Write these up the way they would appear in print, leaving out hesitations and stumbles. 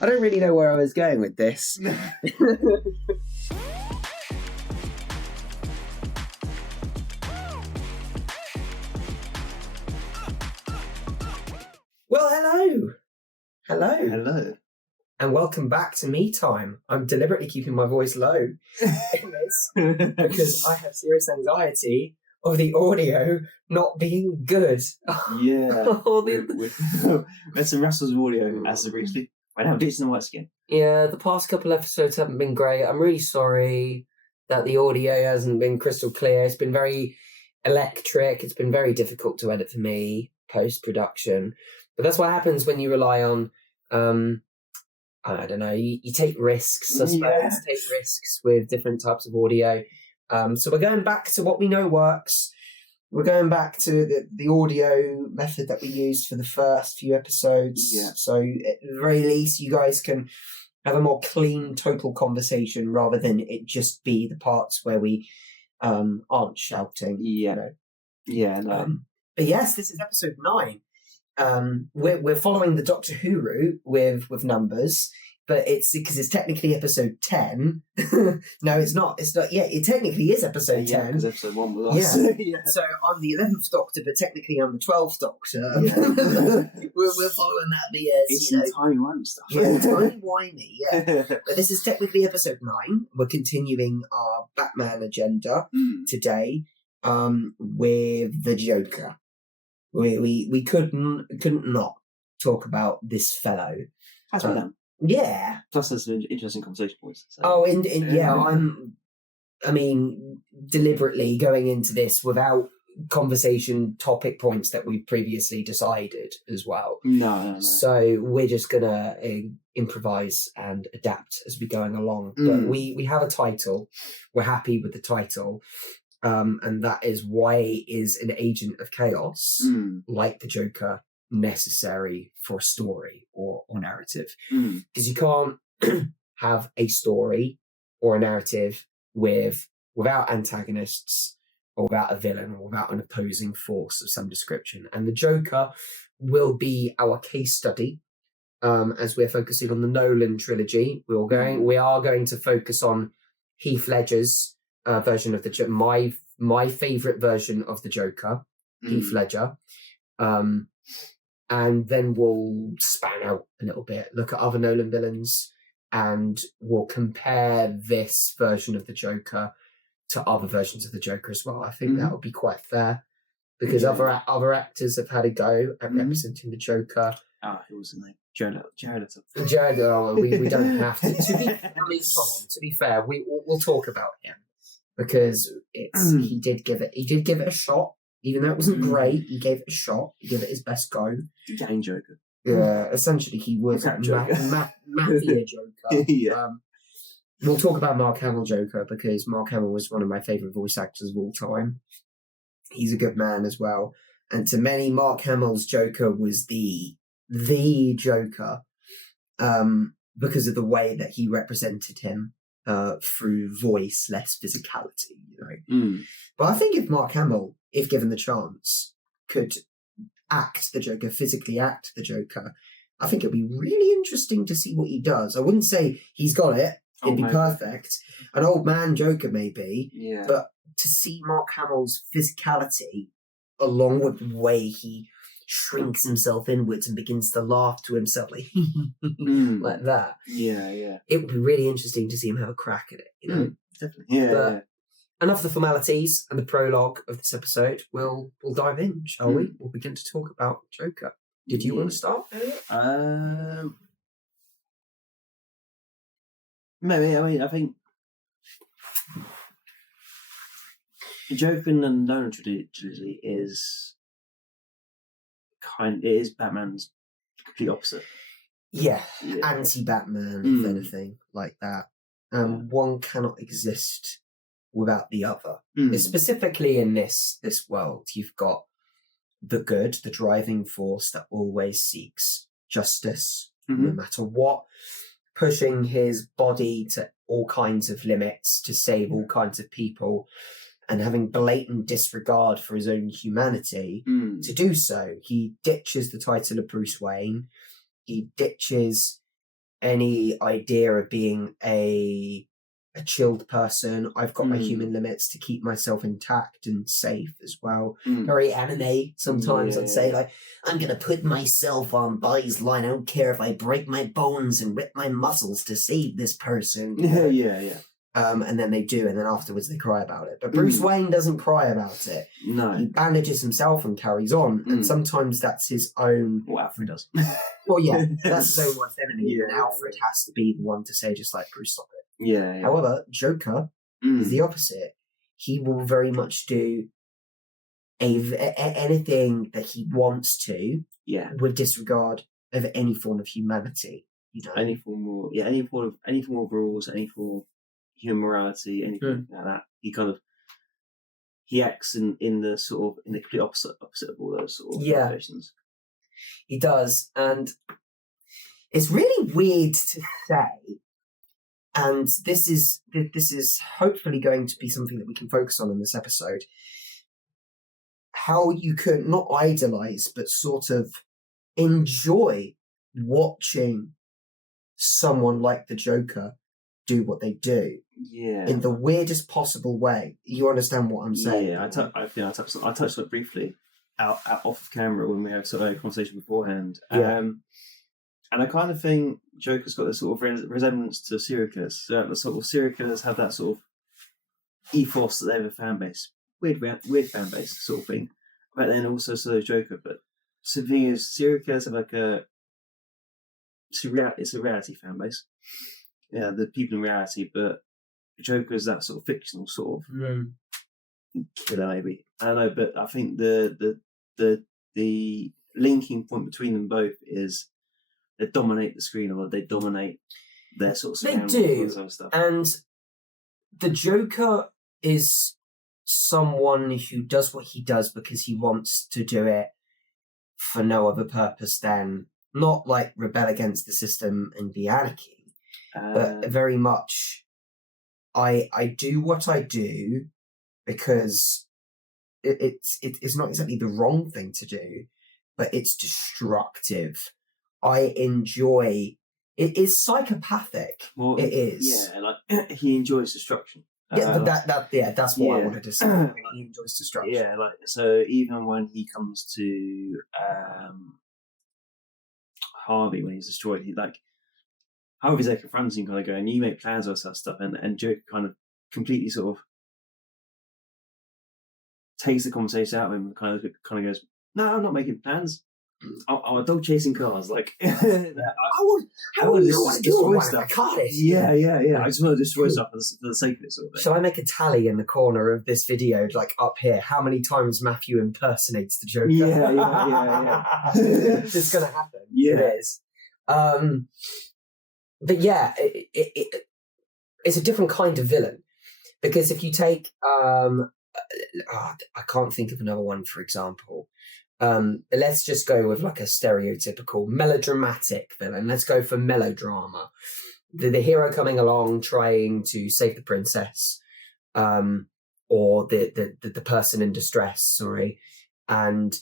I don't really know where I was going with this. Well, hello. Hello. And welcome back to Me Time. I'm deliberately keeping my voice low in this because I have serious anxiety of the audio not being good. Yeah. There's some rustles of audio as of recently. I know, it's in the works again. Yeah, the past couple episodes haven't been great. I'm really sorry that the audio hasn't been crystal clear. It's been very electric. It's been very difficult to edit for me post-production. But that's what happens when you rely on, I don't know, you take risks, I suppose. Yeah. Take risks with different types of audio. So we're going back to what we know works. We're going back to the audio method that we used for the first few episodes. Yeah. So at the very least, you guys can have a more clean, total conversation rather than it just be the parts where we aren't shouting. Yeah. You know? Yeah, no. But yes, this is episode 9. We're following the Doctor Who route with numbers, but it's because it's technically episode 10. No, it's not. It's not. Yeah, it technically is episode 10. Because episode 1 was us. Yeah. So I'm the 11th Doctor, but technically I'm the 12th Doctor. Yeah. we're following that BS. It's some timey-wimey stuff. Yeah, timey-wimey, yeah. But this is technically episode 9. We're continuing our Batman agenda today with the Joker. We couldn't not talk about this fellow. That's right. Yeah. Plus, there's an interesting conversation points. So. Oh, I mean, deliberately going into this without conversation topic points that we've previously decided as well. No. So we're just gonna improvise and adapt as we're going along. But we have a title. We're happy with the title. And that is, why is an agent of chaos like the Joker necessary for a story or narrative? Because you can't have a story or a narrative without antagonists or without a villain or without an opposing force of some description. And the Joker will be our case study as we're focusing on the Nolan trilogy. We are going to focus on Heath Ledger's version of the Joker, my favourite version of the Joker, Heath Ledger. And then we'll span out a little bit, look at other Nolan villains, and we'll compare this version of the Joker to other versions of the Joker as well. I think that would be quite fair, because other actors have had a go at representing the Joker. Who was in there? Jared. We don't have to. To be fair, we'll talk about him, because he did give it a shot, even though it wasn't great. He gave it a shot. He gave it his best go. The gang Joker. Yeah, essentially he was Mafia Joker. Yeah. We'll talk about Mark Hamill Joker, because Mark Hamill was one of my favourite voice actors of all time. He's a good man as well. And to many, Mark Hamill's Joker was the Joker, because of the way that he represented him through voice, less physicality, But I think if Mark Hamill, if given the chance, could act the Joker, physically act the Joker, I think it'd be really interesting to see what he does. I wouldn't say he's got it. It'd be perfect. An old man Joker, maybe. Yeah. But to see Mark Hamill's physicality, along with the way he shrinks himself inwards and begins to laugh to himself like that. Yeah. It would be really interesting to see him have a crack at it, Definitely. Yeah. Enough of the formalities and the prologue of this episode. We'll dive in, shall we? We'll begin to talk about Joker. Did you want to start, Elliot? Maybe. I mean, I think Joker in the Nolan trilogy is Batman's complete opposite. Yeah. Anti-Batman, if anything, like that. One cannot exist without the other. Specifically in this world, you've got the good, the driving force that always seeks justice, no matter what, pushing his body to all kinds of limits to save all kinds of people. and having blatant disregard for his own humanity to do so. He ditches the title of Bruce Wayne. He ditches any idea of being a chilled person. I've got my human limits to keep myself intact and safe as well. Very anime sometimes. I'd say, like, I'm going to put myself on Buy's line. I don't care if I break my bones and rip my muscles to save this person. Yeah. And then they do, and then afterwards they cry about it. But Bruce Wayne doesn't cry about it. No. He bandages himself and carries on. And sometimes that's his own... What Alfred does. Well, yeah, that's his own worst enemy. And Alfred has to be the one to say, just like, Bruce, stop it. Yeah. However, Joker is the opposite. He will very much do anything that he wants to with disregard of any form of humanity. You know? Any form of rules, any form of human morality, anything like that. He acts in the sort of in the complete opposite of all those sort of motivations. He does, and it's really weird to say. And this is hopefully going to be something that we can focus on in this episode. How you can not idolize, but sort of enjoy watching someone like the Joker do what they do. Yeah. In the weirdest possible way. You understand what I'm saying? Yeah. I touched on it briefly out off of camera when we had sort of a conversation beforehand. Yeah. And I kind of think Joker's got this sort of resemblance to serial killers. The sort of serial killers have that sort of ethos that they have a fan base, weird fan base sort of thing. But then also so does Joker. But the thing is, serial killers have like it's a reality fan base. Yeah, the people in reality, but Joker is that sort of fictional sort of killer, maybe. I don't know, but I think the linking point between them both is they dominate the screen, or they dominate their sort of. They do, sort of stuff. And the Joker is someone who does what he does because he wants to do it for no other purpose than not like rebel against the system and be anarchy. But very much, I do what I do because it's not exactly the wrong thing to do, but it's destructive. I enjoy it. Is psychopathic. Well, it is. Yeah, like he enjoys destruction. Yeah, that's what I wanted to say. He enjoys destruction. Yeah, like so. Even when he comes to Harvey, when he's destroyed, he like. Harvey's like confronts him, kind of going, "You make plans or such stuff," and Joker kind of completely sort of takes the conversation out of him, and kind of goes, "No, I'm not making plans. I'm a dog chasing cars." Like, I want to destroy stuff. Yeah. I just want to destroy stuff for the sake of it, sort of thing. Shall I make a tally in the corner of this video, like up here? How many times Matthew impersonates the Joker? Yeah. It's gonna happen. Yeah, it is. But yeah, it's a different kind of villain. Because if you take, I can't think of another one, for example. Let's just go with like a stereotypical melodramatic villain. Let's go for melodrama. The hero coming along trying to save the princess, or the person in distress, sorry. And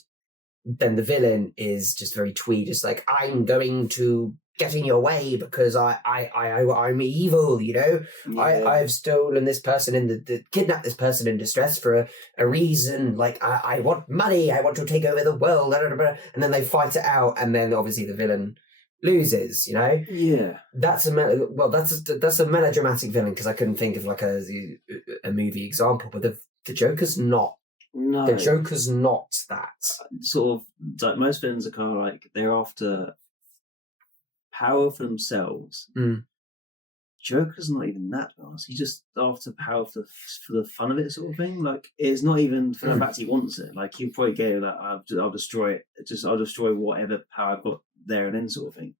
then the villain is just very twee, just like, I'm going to get in your way because I'm evil, you know. Yeah. I've stolen this person kidnapped this person in distress for a reason. Like I want money. I want to take over the world. Blah, blah, blah. And then they fight it out, and then obviously the villain loses. You know. Yeah. That's a melodramatic villain, because I couldn't think of like a movie example. But the Joker's not. No. The Joker's not that. Sort of like most villains are kind of like they're after power for themselves. Joker's not even that fast. He's just after power for the fun of it, sort of thing. Like it's not even for the fact he wants it. Like he'll probably go like, I'll destroy it. I'll destroy whatever power I've got there and then, sort of thing.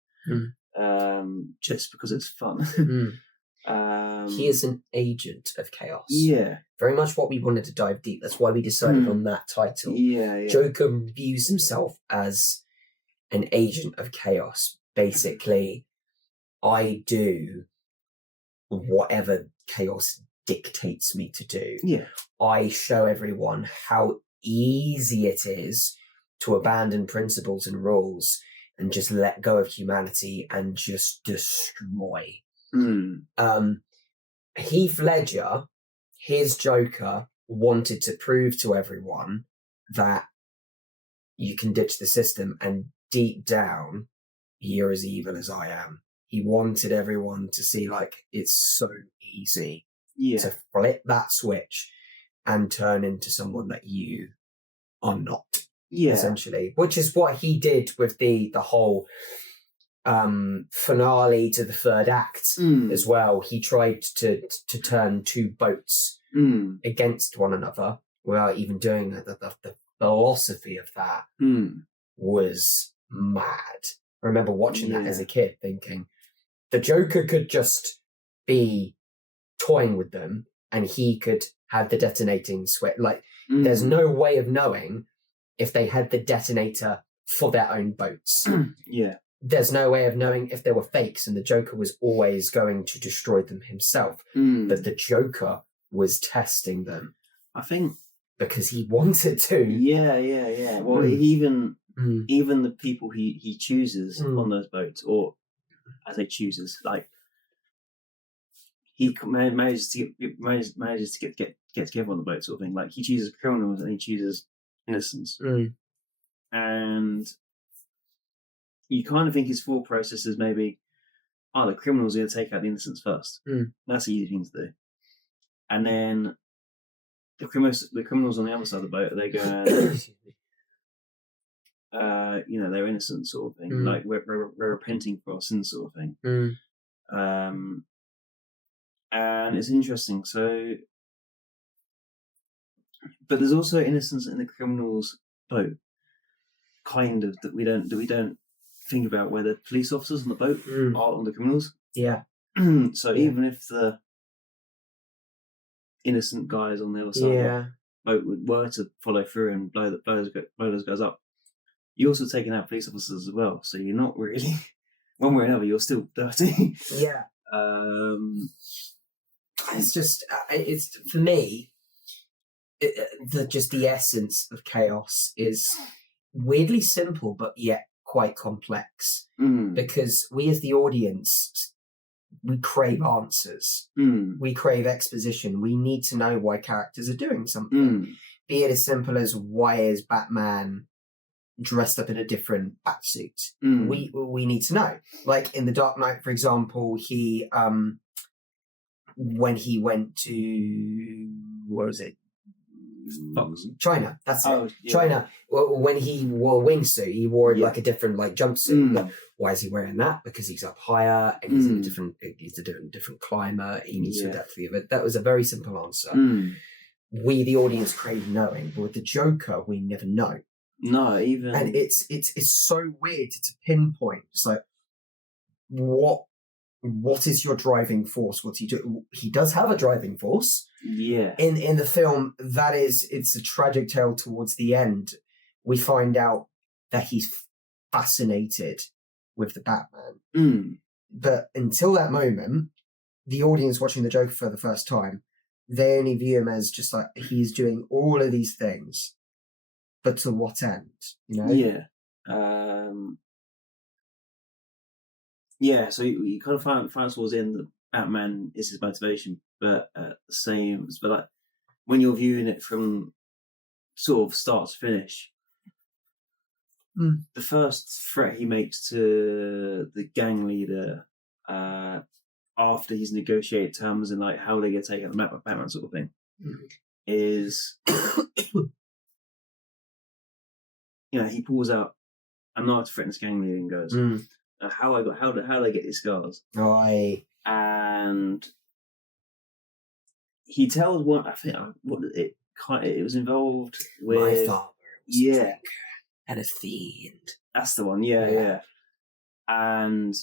Just because it's fun. He is an agent of chaos. Yeah, very much what we wanted to dive deep. That's why we decided on that title. Yeah. Joker views himself as an agent of chaos. Basically, I do whatever chaos dictates me to do. Yeah. I show everyone how easy it is to abandon principles and rules and just let go of humanity and just destroy. Heath Ledger, his Joker, wanted to prove to everyone that you can ditch the system, and deep down, you're as evil as I am. He wanted everyone to see, like, it's so easy to flip that switch and turn into someone that you are not, essentially. Which is what he did with the whole finale to the third act as well. He tried to turn two boats against one another without even doing that. The philosophy of that was mad. I remember watching that as a kid thinking, the Joker could just be toying with them and he could have the detonating switch. Like, there's no way of knowing if they had the detonator for their own boats. There's no way of knowing if they were fakes, and the Joker was always going to destroy them himself. But the Joker was testing them. I think because he wanted to. Well, even the people he chooses on those boats, or I say chooses, like he manages to get together on the boat, sort of thing. Like he chooses criminals and he chooses innocents, and you kind of think his thought process is maybe, the criminals are going to take out the innocents first. That's the easy thing to do, and then the criminals on the other side of the boat, they go, they're innocent, sort of thing. Like we're repenting for our sins, sort of thing. And it's interesting. So, but there's also innocence in the criminals' boat, kind of, that we don't think about, where the police officers on the boat are on the criminals. So even if the innocent guys on the other side of the boat were to follow through and blow those guys up, you're also taking out police officers as well. So you're not really, one way or another, you're still dirty. It's just, it's for me, the essence of chaos is weirdly simple, but yet quite complex. Because we as the audience, we crave answers. We crave exposition. We need to know why characters are doing something. Be it as simple as, why is Batman dressed up in a different batsuit? We need to know. Like in The Dark Knight, for example, he when he went to, what was it? China. That's it. China. When he wore a wingsuit, he wore like a different jumpsuit. Like, why is he wearing that? Because he's up higher and he's in a different climate. He needs to adapt to it. That was a very simple answer. We, the audience, crave knowing, but with the Joker, we never know. No, even, and it's so weird to pinpoint. It's like, what is your driving force? What's he do? He does have a driving force. In the film, it's a tragic tale. Towards the end, we find out that he's fascinated with the Batman. But until that moment, the audience watching the Joker for the first time, they only view him as just like, he's doing all of these things, but to what end? So you kind of find towards the end that Batman is his motivation, but like when you're viewing it from sort of start to finish, the first threat he makes to the gang leader, after he's negotiated terms and like how they get taken out the Batman sort of thing, is he pulls out a knife to threaten this gang leader and goes, how did I get these scars? And he tells one, I think, it was involved with, my father was a drinker and a fiend. That's the one, and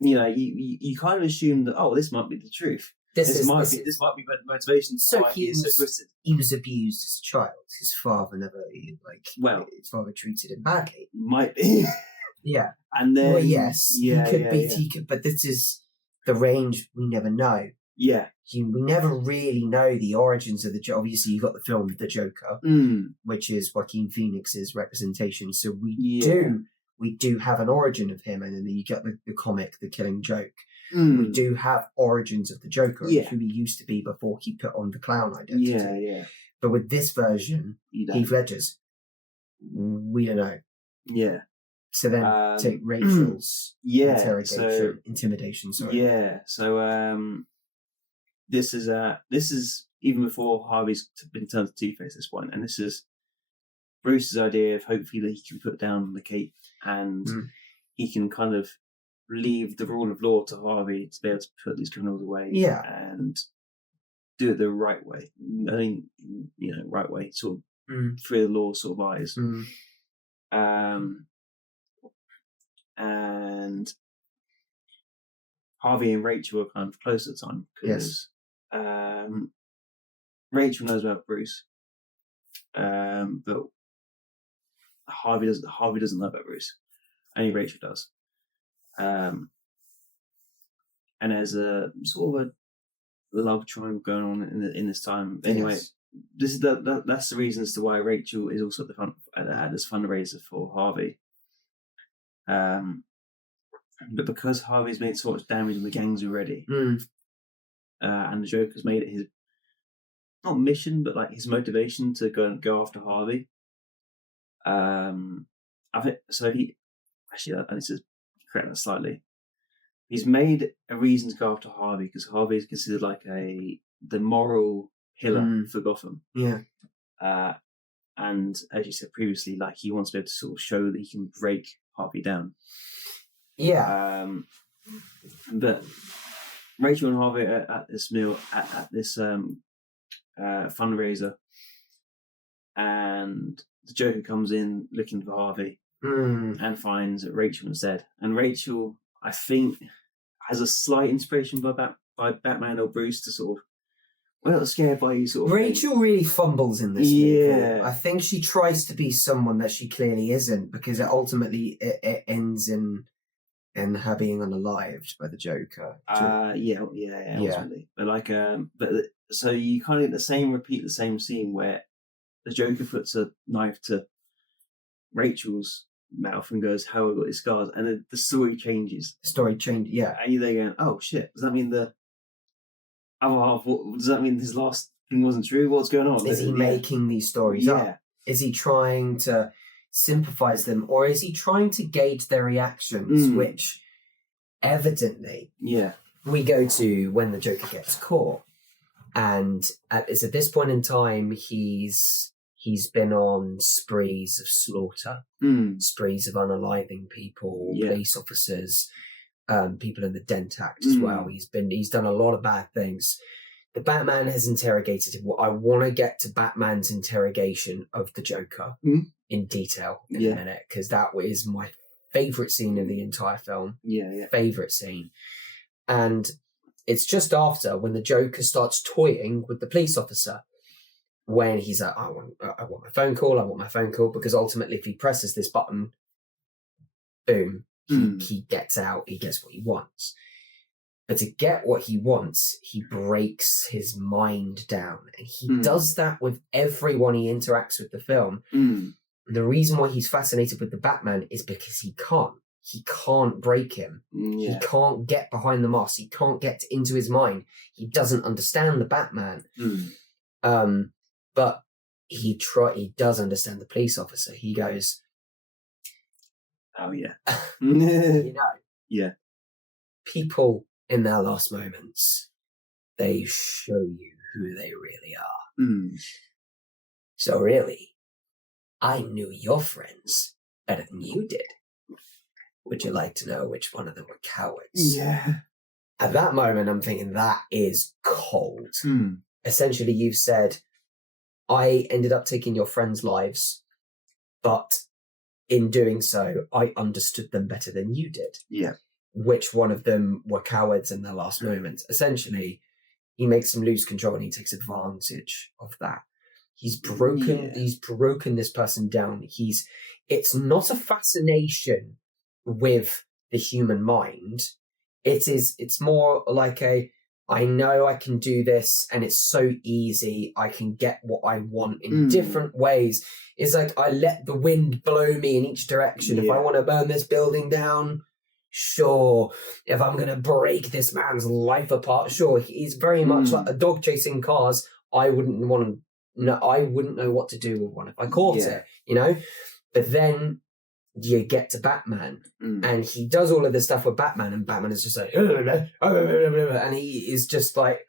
you kind of assume that, this might be the truth. This might be motivation. So he was abused as a child. His father never his father treated him badly. Might be. And then he could be, but this is the range we never know. Yeah. We never really know the origins of the Joker. Obviously, you've got the film The Joker, which is Joaquin Phoenix's representation. So we do have an origin of him, and then you get the comic, The Killing Joke. We do have origins of the Joker, who he used to be before he put on the clown identity. Yeah. But with this version, Heath Ledger's, we don't know. Yeah. So then take Rachel's intimidation. Sorry. Yeah. So this is even before Harvey's been turned to Two-Face at this point, and this is Bruce's idea of hopefully that he can put down the cape and he can kind of leave the rule of law to Harvey to be able to put these criminals away. Yeah. And do it the right way. I mean, right way, sort of through the law sort of eyes. And Harvey and Rachel are kind of close at the time because Rachel knows about Bruce, but Harvey doesn't know about Bruce. Only Rachel does. And there's a sort of a love triangle going on in this time. Anyway, this is that's the reason as to why Rachel is also at this fundraiser for Harvey. But because Harvey's made so much damage in the gangs already, and the Joker's made it his not mission, but like his motivation to go after Harvey. I think so. He actually, I need to correct that slightly. He's made a reason to go after Harvey because Harvey is considered like the moral pillar for Gotham. Yeah. And as you said previously, like he wants to be able to sort of show that he can break Harvey down. Yeah. But Rachel and Harvey are at this meal at this fundraiser, and the Joker comes in looking for Harvey and finds Rachel instead. And Rachel, I think, has a slight inspiration by Batman or Bruce to sort of, well, scared by you sort of. Rachel really fumbles in this movie. I think she tries to be someone that she clearly isn't because it ultimately ends in her being unalived by the Joker. Ultimately. But so you kind of repeat the same scene where the Joker puts a knife to Rachel's mouth and goes, "How have I got these scars?" And then the story changes. Yeah. And you're there going, "Oh shit! Does that mean the other half? Does that mean his last thing wasn't true? What's going on?" Is he making these stories up? Is he trying to sympathize them, or is he trying to gauge their reactions? Which, evidently, we go to when the Joker gets caught, and it's at this point in time he's been on sprees of slaughter, sprees of unaliving people, police officers, people in the Dent Act as well. He's done a lot of bad things. The Batman has interrogated him. I want to get to Batman's interrogation of the Joker in detail in a minute, because that is my favourite scene of the entire film. Favourite scene. And it's just after when the Joker starts toying with the police officer, when he's like, I want my phone call, because ultimately if he presses this button, boom, he gets out, he gets what he wants. But to get what he wants, he breaks his mind down. And he does that with everyone he interacts with the film. The reason why he's fascinated with the Batman is because he can't break him. He can't get behind the mask. He can't get into his mind. He doesn't understand the Batman. But he does understand the police officer. He goes, "Oh yeah." People in their last moments, they show you who they really are. So really, I knew your friends better than you did. Would you like to know which one of them were cowards? Yeah. At that moment, I'm thinking, that is cold. Essentially, you've said, I ended up taking your friends' lives, but in doing so, I understood them better than you did. Yeah. Which one of them were cowards in their last moments? Essentially, he makes them lose control and he takes advantage of that. He's broken this person down. It's not a fascination with the human mind. It's more like I know I can do this and it's so easy. I can get what I want in different ways. It's like I let the wind blow me in each direction. If I want to burn this building down, sure. If I'm going to break this man's life apart, sure. He's very much like a dog chasing cars. I wouldn't know what to do with one if I caught it, you know? But then you get to Batman and he does all of this stuff with Batman, and Batman is just like, and he is just like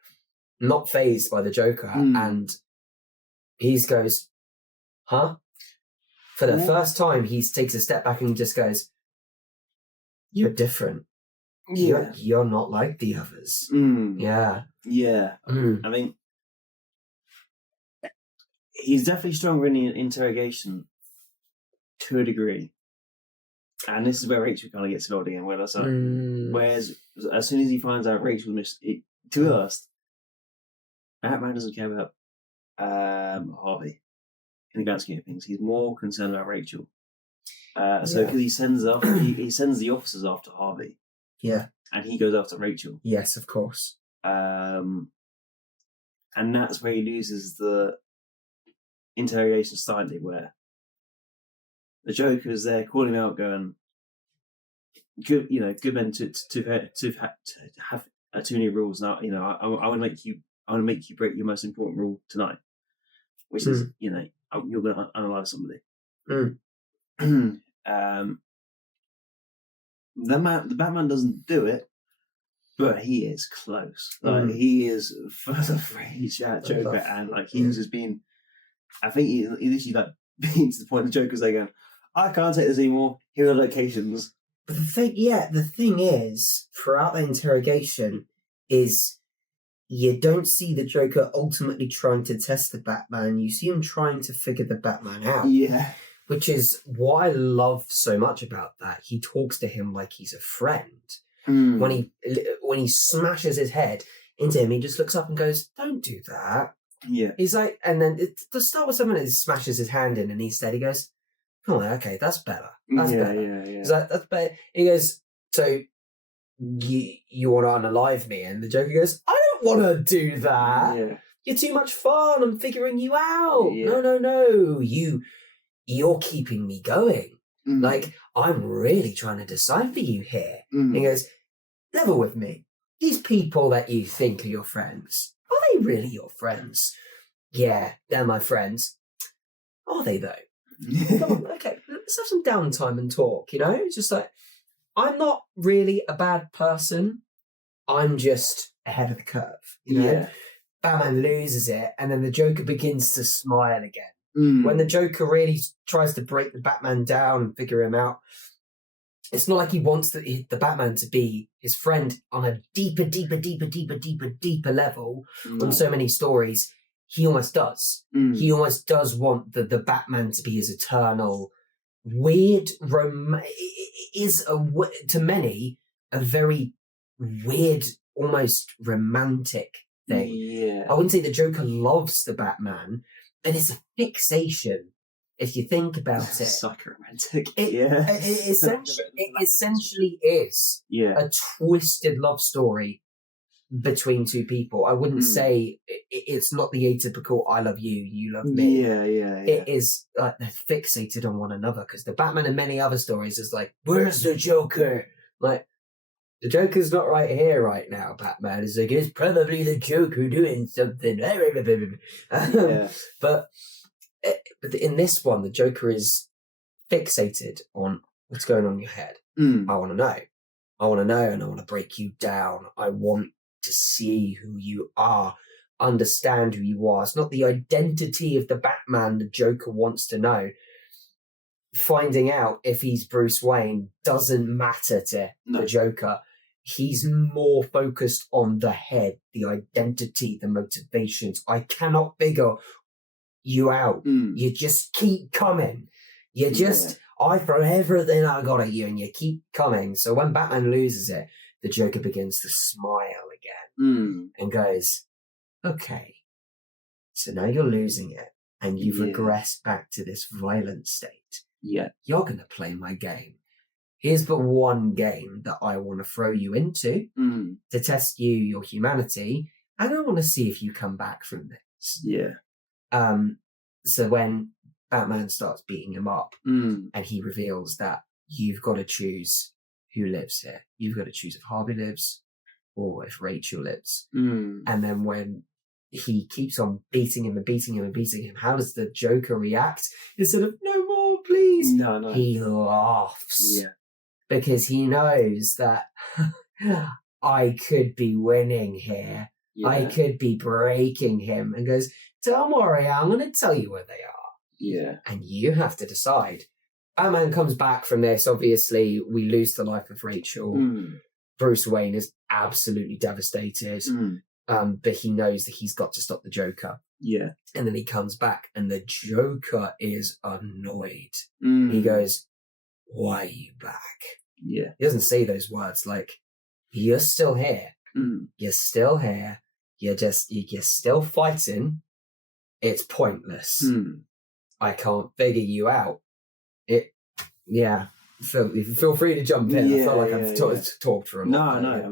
not fazed by the Joker. And he goes, huh? For the first time, he takes a step back and he just goes, you're different. You're not like the others. Yeah. I mean, he's definitely stronger in the interrogation to a degree. And this is where Rachel kind of gets involved again. Whereas as soon as he finds out Rachel missed it, to us, Batman doesn't care about Harvey in the grand scheme of things. He's more concerned about Rachel. So because he sends the officers after Harvey. Yeah. And he goes after Rachel. Yes, of course. And that's where he loses the interrogation slightly, where the Joker's there calling out, going, "Good, good men to have too many rules now. I want to make you break your most important rule tonight, which is, you're going to unalive somebody." The Batman doesn't do it, but he is close. Like he is further rage at Joker, and like he was just being. I think he literally like being to the point the Joker's like going, I can't take this anymore. Here are locations. But the thing is, throughout the interrogation, is you don't see the Joker ultimately trying to test the Batman. You see him trying to figure the Batman out. Yeah. Which is what I love so much about that. He talks to him like he's a friend. When he smashes his head into him, he just looks up and goes, "Don't do that." Yeah. He's like, and then to start with, someone smashes his hand in, and he goes, "Oh, okay, that's better. That's better." Yeah. He's like, "That's better." He goes, "So you want to unalive me?" And the Joker goes, "I don't want to do that. Yeah. You're too much fun. I'm figuring you out. Yeah. No. You're keeping me going. Like, I'm really trying to decipher you here." He goes, "Level with me. These people that you think are your friends, are they really your friends?" "Yeah, they're my friends." "Are they though?" "Come on, okay, let's have some downtime and talk, It's just like, I'm not really a bad person. I'm just ahead of the curve, Yeah. Batman loses it, and then the Joker begins to smile again. When the Joker really tries to break the Batman down and figure him out, it's not like he wants the Batman to be his friend on a deeper level on so many stories. He almost does. He almost does want the Batman to be his eternal, weird, to many, a very weird, almost romantic thing. Yeah. I wouldn't say the Joker loves the Batman, but it's a fixation. If you think about it, psychoromantic. It essentially is a twisted love story between two people. I wouldn't say it's not the atypical "I love you, you love me." Yeah. It is like they're fixated on one another, because the Batman in many other stories is like, "Where's the Joker?" Like, the Joker's not right here, right now. Batman is like, "It's probably the Joker doing something." But in this one, the Joker is fixated on what's going on in your head. I want to know. And I want to break you down. I want to see who you are, understand who you are. It's not the identity of the Batman the Joker wants to know. Finding out if he's Bruce Wayne doesn't matter to the Joker. He's more focused on the head, the identity, the motivations. I cannot figure you out. You just keep coming. I throw everything I got at you, and you keep coming. So when Batman loses it, the Joker begins to smile again and goes, "Okay, so now you're losing it, and you've regressed back to this violent state. Yeah. You're going to play my game. here's but one game that I want to throw you into to test your humanity, and I want to see if you come back from this. Yeah. So when Batman starts beating him up, and he reveals that you've got to choose who lives here. You've got to choose if Harvey lives or if Rachel lives. And then when he keeps on beating him and beating him and beating him, how does the Joker react? Instead of, no more, please. No. He laughs. Yeah. Because he knows that I could be winning here. Yeah. I could be breaking him. And goes, don't worry, I'm going to tell you where they are. Yeah. And you have to decide. Batman comes back from this. Obviously, we lose the life of Rachel. Bruce Wayne is absolutely devastated. But he knows that he's got to stop the Joker. Yeah. And then he comes back and the Joker is annoyed. He goes, why are you back? Yeah. He doesn't say those words like, you're still here. You're still here. You're still fighting. It's pointless. I can't figure you out. Feel free to jump in. I feel like I've talked for a lot. No. I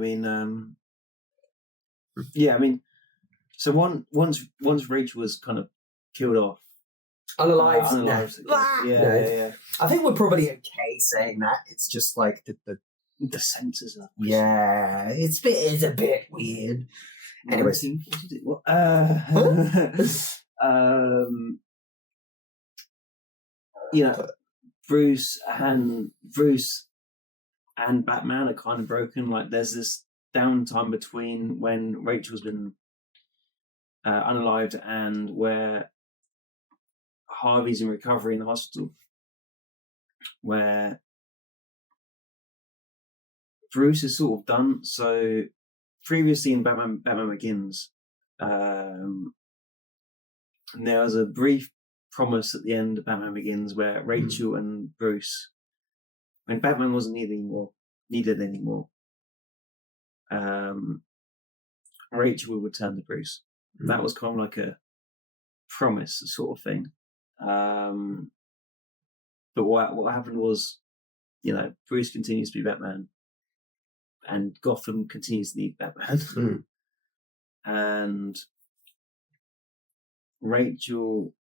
mean, so once Rachel was kind of killed off, unalived. Yeah. I think we're probably okay saying that. It's just like the senses are. Yeah, it's a bit weird. Anyways, Bruce and Batman are kind of broken. Like there's this downtime between when Rachel's been unalived and where Harvey's in recovery in the hospital, where Bruce is sort of done. So previously in Batman Begins, there was a brief promise at the end of Batman Begins where Rachel and Bruce, when Batman wasn't needed anymore, Rachel would return to Bruce. That was kind of like a promise sort of thing. But what happened was, Bruce continues to be Batman, and Gotham continues to need Batman. And Rachel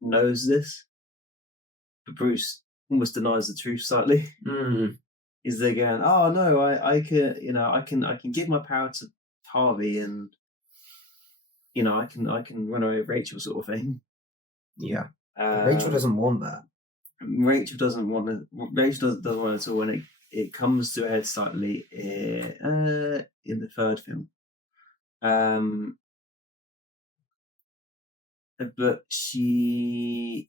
knows this, but Bruce almost denies the truth slightly. Is they going, oh no, I can give my power to Harvey, and I can run away with Rachel, sort of thing. Yeah. Rachel doesn't want that. Rachel doesn't want it. Rachel doesn't want it at all. When it comes to a head slightly in the third film. But she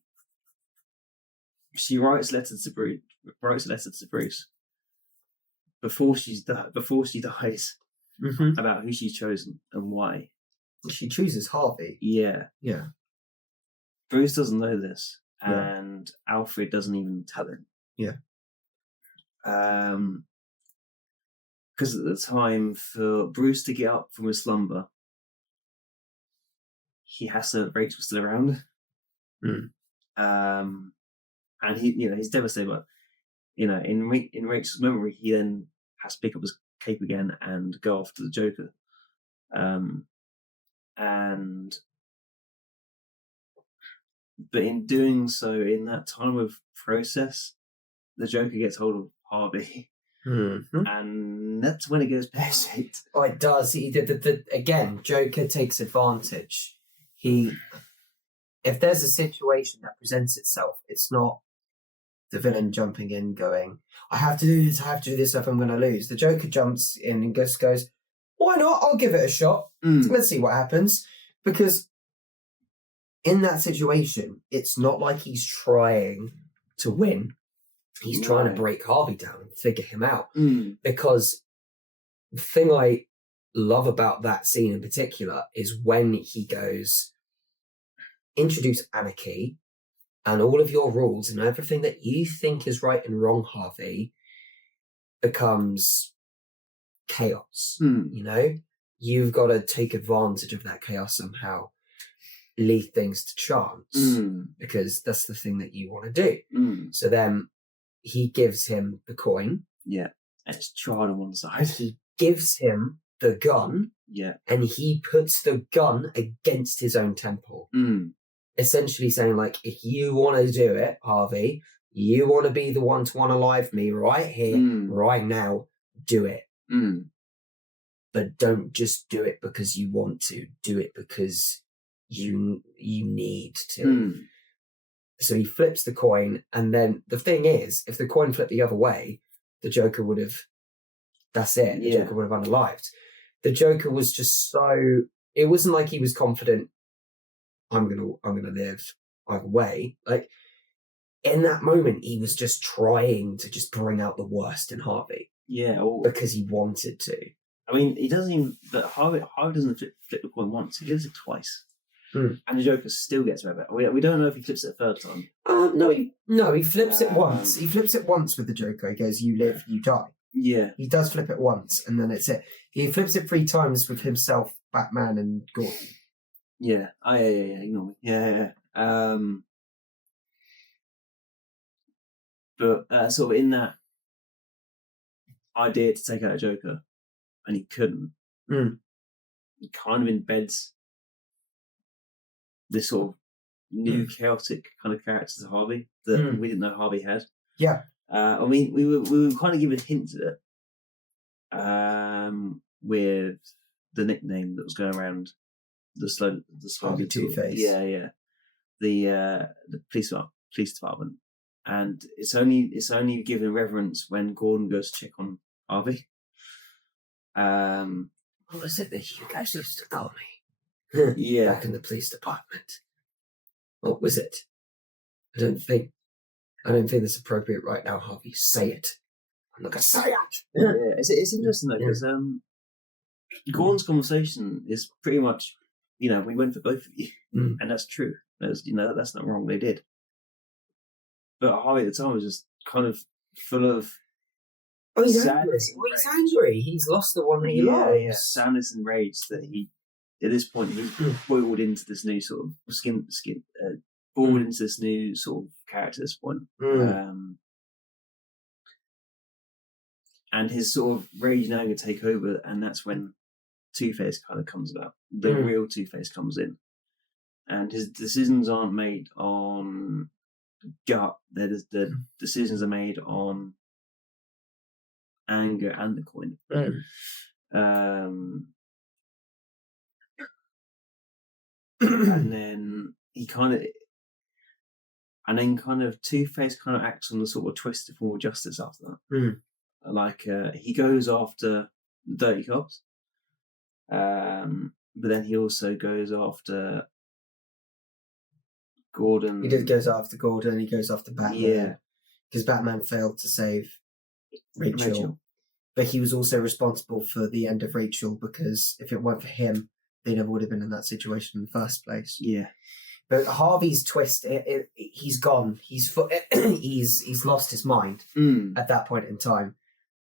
writes letters to Bruce before she dies about who she's chosen and why. She chooses Harvey. Yeah. Bruce doesn't know this, Yeah. and Alfred doesn't even tell him. Yeah. Because at the time, for Bruce to get up from his slumber, he has to. Rachel's still around. And he's devastated. But in Rachel's memory, he then has to pick up his cape again and go after the Joker. But in doing so, in that time of process, the Joker gets hold of Harvey, and that's when it goes pear-shaped. Oh, it does. Again, Joker takes advantage. If there's a situation that presents itself, it's not the villain jumping in going, I have to do this if I'm going to lose. The Joker jumps in and just goes, why not? I'll give it a shot. Let's see what happens. Because in that situation, it's not like he's trying to win. He's trying to break Harvey down and figure him out. Because the thing I love about that scene in particular is when he goes, introduce anarchy and all of your rules and everything that you think is right and wrong, Harvey, becomes chaos. You've got to take advantage of that chaos somehow, leave things to chance, because that's the thing that you want to do. So then he gives him the coin. Yeah. And it's charred on one side. He gives him the gun. Yeah. And he puts the gun against his own temple. Essentially saying, like, if you want to do it, Harvey, you want to be the one to unalive me right here, right now, do it. But don't just do it because you want to. Do it because you need to. So he flips the coin, and then the thing is, if the coin flipped the other way, the Joker would have, that's it, the Joker would have unalived. The Joker was just so, it wasn't like he was confident, I'm gonna live either way. Like, in that moment, he was just trying to just bring out the worst in Harvey. Yeah. Because he wanted to. I mean, he doesn't even, Harvey doesn't flip the coin once, he flips it twice. And the Joker still gets away with it. We don't know if he flips it a third time. No, he flips it once. He flips it once with the Joker. He goes, you live, you die. Yeah. He does flip it once, and then it's it. He flips it 3 times with himself, Batman, and Gordon. Yeah. Oh, yeah. Ignore me. Yeah. But sort of in that idea to take out a Joker, and he couldn't, he kind of embeds this sort of new chaotic kind of character to Harvey that we didn't know Harvey had. Yeah. I mean, we were kind of given hints of it with the nickname that was going around the Harvey Two-Face. Yeah. The police department, and it's only given reverence when Gordon goes to check on Harvey. What was it that you guys used to call me? Yeah. Back in the police department. What was it? I don't think that's appropriate right now, Harvey. Say it. I'm not gonna say it. Yeah. It's interesting though, because Gordon's conversation is pretty much, we went for both of you, and that's true. That's not wrong. They did. But Harvey at the time was just kind of full of he's angry. He's angry. He's lost the one that he loves. Yeah. Sadness and rage that he, at this point, he's boiled into this new sort of boiled into this new sort of character at this point. And his sort of rage and anger take over, and that's when Two-Face kind of comes about. The real Two-Face comes in. And his decisions aren't made on gut. The decisions are made on anger and the coin. And then Two-Face kind of acts on the sort of twisted form of justice after that. Like he goes after the dirty cops, but then he also goes after Gordon. He goes after Gordon. He goes after Batman. Because Batman failed to save Rachel. But he was also responsible for the end of Rachel, because if it weren't for him, they never would have been in that situation in the first place. Yeah. But Harvey's twist, he's gone. He's lost his mind at that point in time,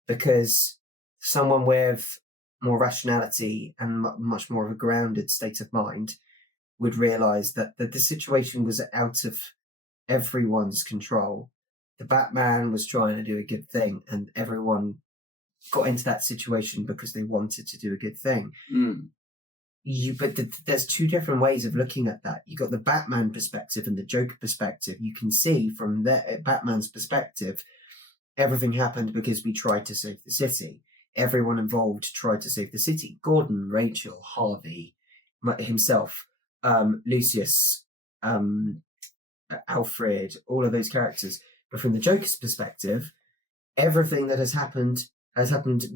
because someone with more rationality and much more of a grounded state of mind would realise that the situation was out of everyone's control. The Batman was trying to do a good thing, and everyone got into that situation because they wanted to do a good thing. But there's 2 different ways of looking at that. You got the Batman perspective and the Joker perspective. You can see from Batman's perspective, everything happened because we tried to save the city. Everyone involved tried to save the city. Gordon, Rachel, Harvey, himself, Lucius, Alfred, all of those characters. But from the Joker's perspective, everything that has happened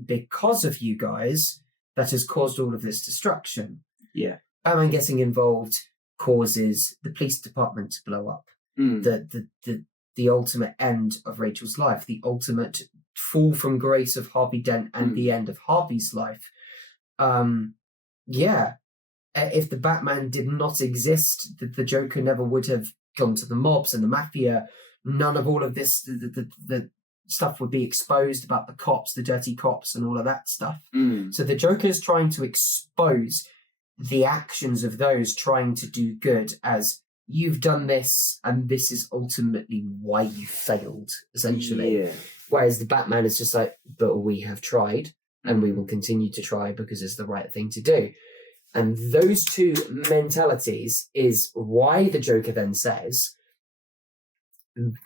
because of you guys. That has caused all of this destruction. Yeah. Batman getting involved causes the police department to blow up. The ultimate end of Rachel's life, the ultimate fall from grace of Harvey Dent, and the end of Harvey's life. If the Batman did not exist, the Joker never would have gone to the mobs and the mafia. None of all of this, the stuff would be exposed about the cops, the dirty cops, and all of that stuff. So the Joker is trying to expose the actions of those trying to do good as you've done this, and this is ultimately why you failed, essentially. Yeah. Whereas the Batman is just like, but we have tried, and we will continue to try because it's the right thing to do. And those two mentalities is why the Joker then says,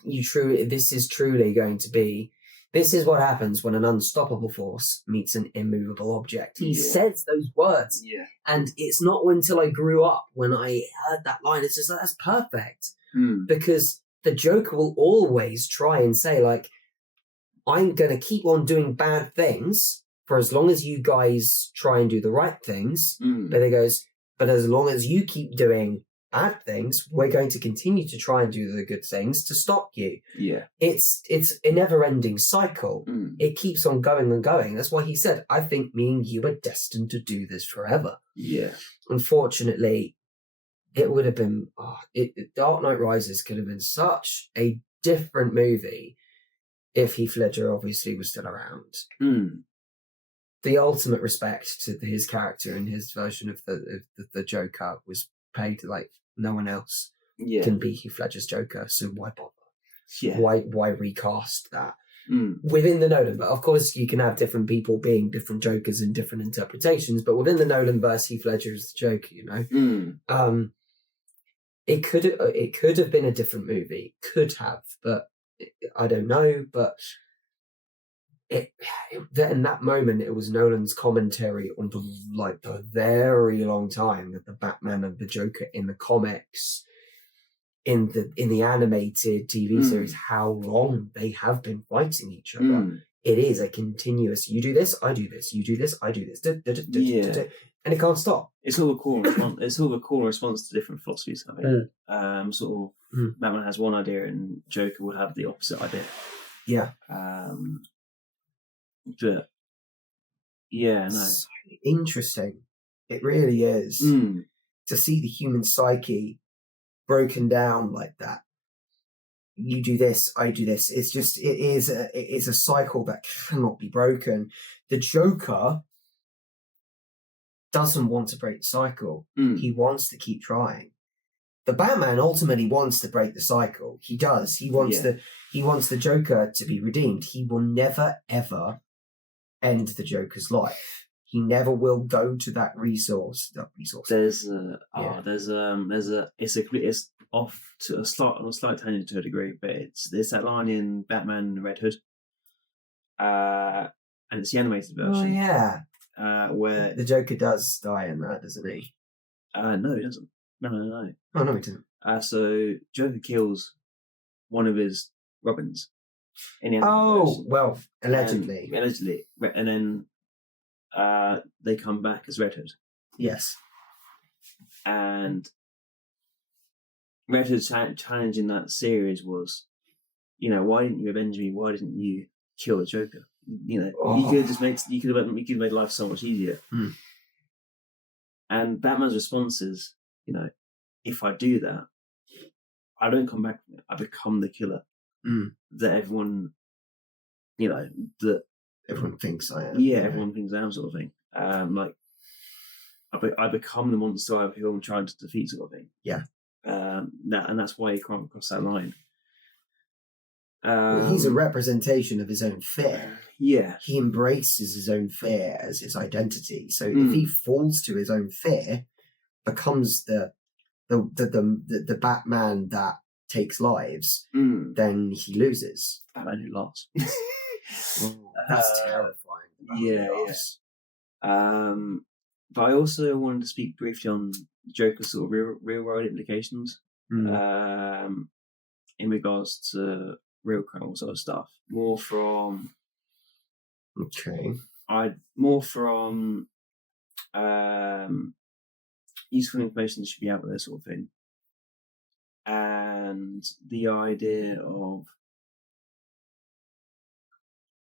this is truly going to be, this is what happens when an unstoppable force meets an immovable object. He says those words. Yeah. And it's not until I grew up when I heard that line, it's just like, that's perfect. Because the Joker will always try and say, like, I'm going to keep on doing bad things for as long as you guys try and do the right things. But he goes, but as long as you keep doing bad things, we're going to continue to try and do the good things to stop you. Yeah. It's a never-ending cycle. It keeps on going and going. That's why he said, I think me and you are destined to do this forever. Yeah. Unfortunately, it would have been... Dark Knight Rises could have been such a different movie if Heath Ledger obviously was still around. The ultimate respect to his character and his version of the Joker was paid like no one else can be Heath Ledger's Joker, so why bother? Why recast that within the Nolan? But of course, you can have different people being different Jokers in different interpretations. But within the Nolan verse, Heath Ledger is the Joker. You know, it could have been a different movie, could have, but I don't know. But in that moment, it was Nolan's commentary on the very long time that the Batman and the Joker in the comics, in the animated TV series, how long they have been fighting each other. It is a continuous, you do this, I do this, you do this, I do this, and it can't stop. It's all a cool response. It's all a cool response to different philosophies, I think. Batman has one idea and Joker would have the opposite idea. Yeah. But yeah, no. So interesting. It really is to see the human psyche broken down like that. You do this, I do this. It's just it is a cycle that cannot be broken. The Joker doesn't want to break the cycle. He wants to keep trying. The Batman ultimately wants to break the cycle. He does. He wants the Joker to be redeemed. He will never ever end the Joker's life. He never will go to that resource. It's off to a slight tangent to a degree, but there's that line in Batman Red Hood, and it's the animated version. Oh yeah, where the Joker does die in that, doesn't he? No, he doesn't. No. Oh no, he doesn't. So Joker kills one of his Robins. Well, allegedly. And then they come back as Red Hood. Yes. And Red Hood's challenge in that series was, why didn't you avenge me? Why didn't you kill the Joker? You could have made life so much easier. And Batman's response is, if I do that, I don't come back. I become the killer. That everyone, that everyone thinks I am. Yeah, everyone thinks I am, sort of thing. I become the monster who I'm trying to defeat, sort of thing. Yeah. And that's why he can't cross that line. He's a representation of his own fear. Yeah. He embraces his own fear as his identity. So if he falls to his own fear, becomes the Batman that takes lives, then he loses. Batman who lost. That's terrifying. Yeah. But I also wanted to speak briefly on Joker's sort of real world implications in regards to real criminal sort of stuff. More from useful information that should be out there, sort of thing. And the idea of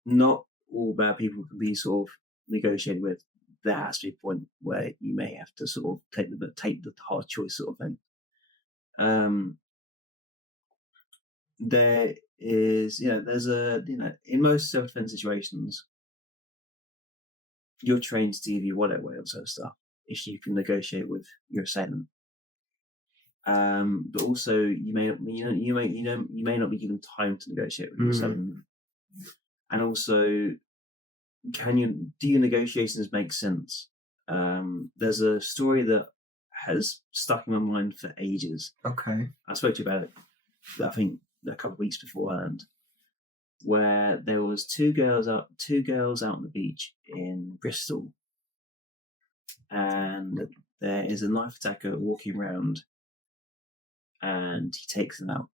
not all bad people can be sort of negotiated with. There has to be a point where you may have to sort of take the hard choice, sort of thing. There is, there's in most self-defense situations, you're trained to give you whatever way or sort of stuff if you can negotiate with your assailant. But also you may not be given time to negotiate with yourself, and also do your negotiations make sense? There's a story that has stuck in my mind for ages. Okay. I spoke to you about it, I think, a couple of weeks beforehand, where there was two girls out on the beach in Bristol, and there is a knife attacker walking around, and he takes them out,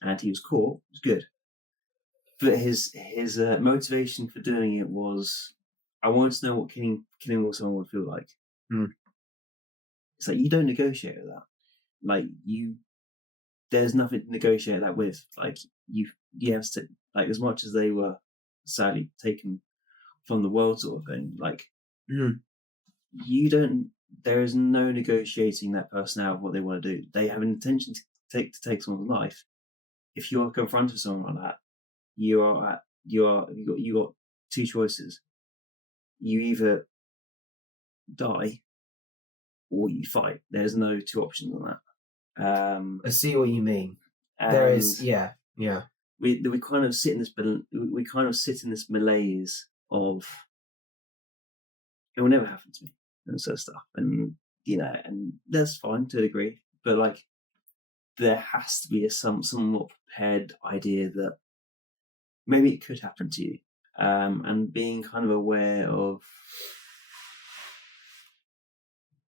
and he was caught. It was good, but his motivation for doing it was, I wanted to know what killing someone would feel like. It's like, you don't negotiate with that. Like, there's nothing to negotiate that with. Like, you have to, like, as much as they were sadly taken from the world, sort of thing. Like, you don't. There is no negotiating that person out of what they want to do. They have an intention to take someone's life. If you are confronted with someone like that, you got two choices. You either die or you fight. There's no two options on that. I see what you mean. There is, yeah. We kind of sit in this malaise of, it will never happen to me, and sort of stuff, and and that's fine to a degree, but like, there has to be a somewhat prepared idea that maybe it could happen to you, and being kind of aware of,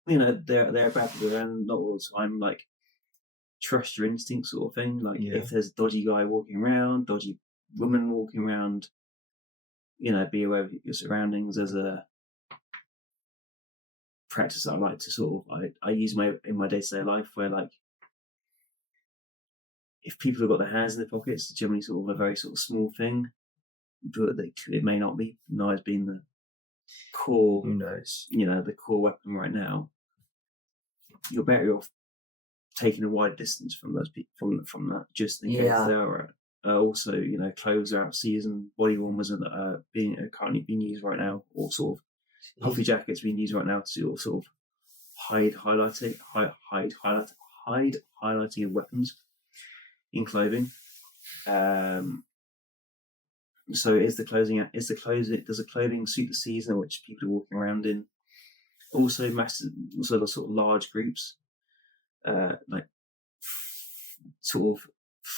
there are bad people around, not all the time, like, trust your instincts, sort of thing. Like, if there's a dodgy guy walking around, dodgy woman walking around, be aware of your surroundings. There's a practice I like to sort of, I use in my day-to-day life, where, like, if people have got their hands in their pockets, it's generally sort of a very sort of small thing, but it may not be. Knives being the core, who knows? The core weapon right now. You're better off taking a wide distance from those people, from that, just in case they are. Also, clothes are out of season. Body warmers are currently being used right now, or sort of puffy jackets being used right now to sort of hide highlighting of weapons in clothing. So there's the clothing suit the season in which people are walking around in. Also the sort of large groups, like sort of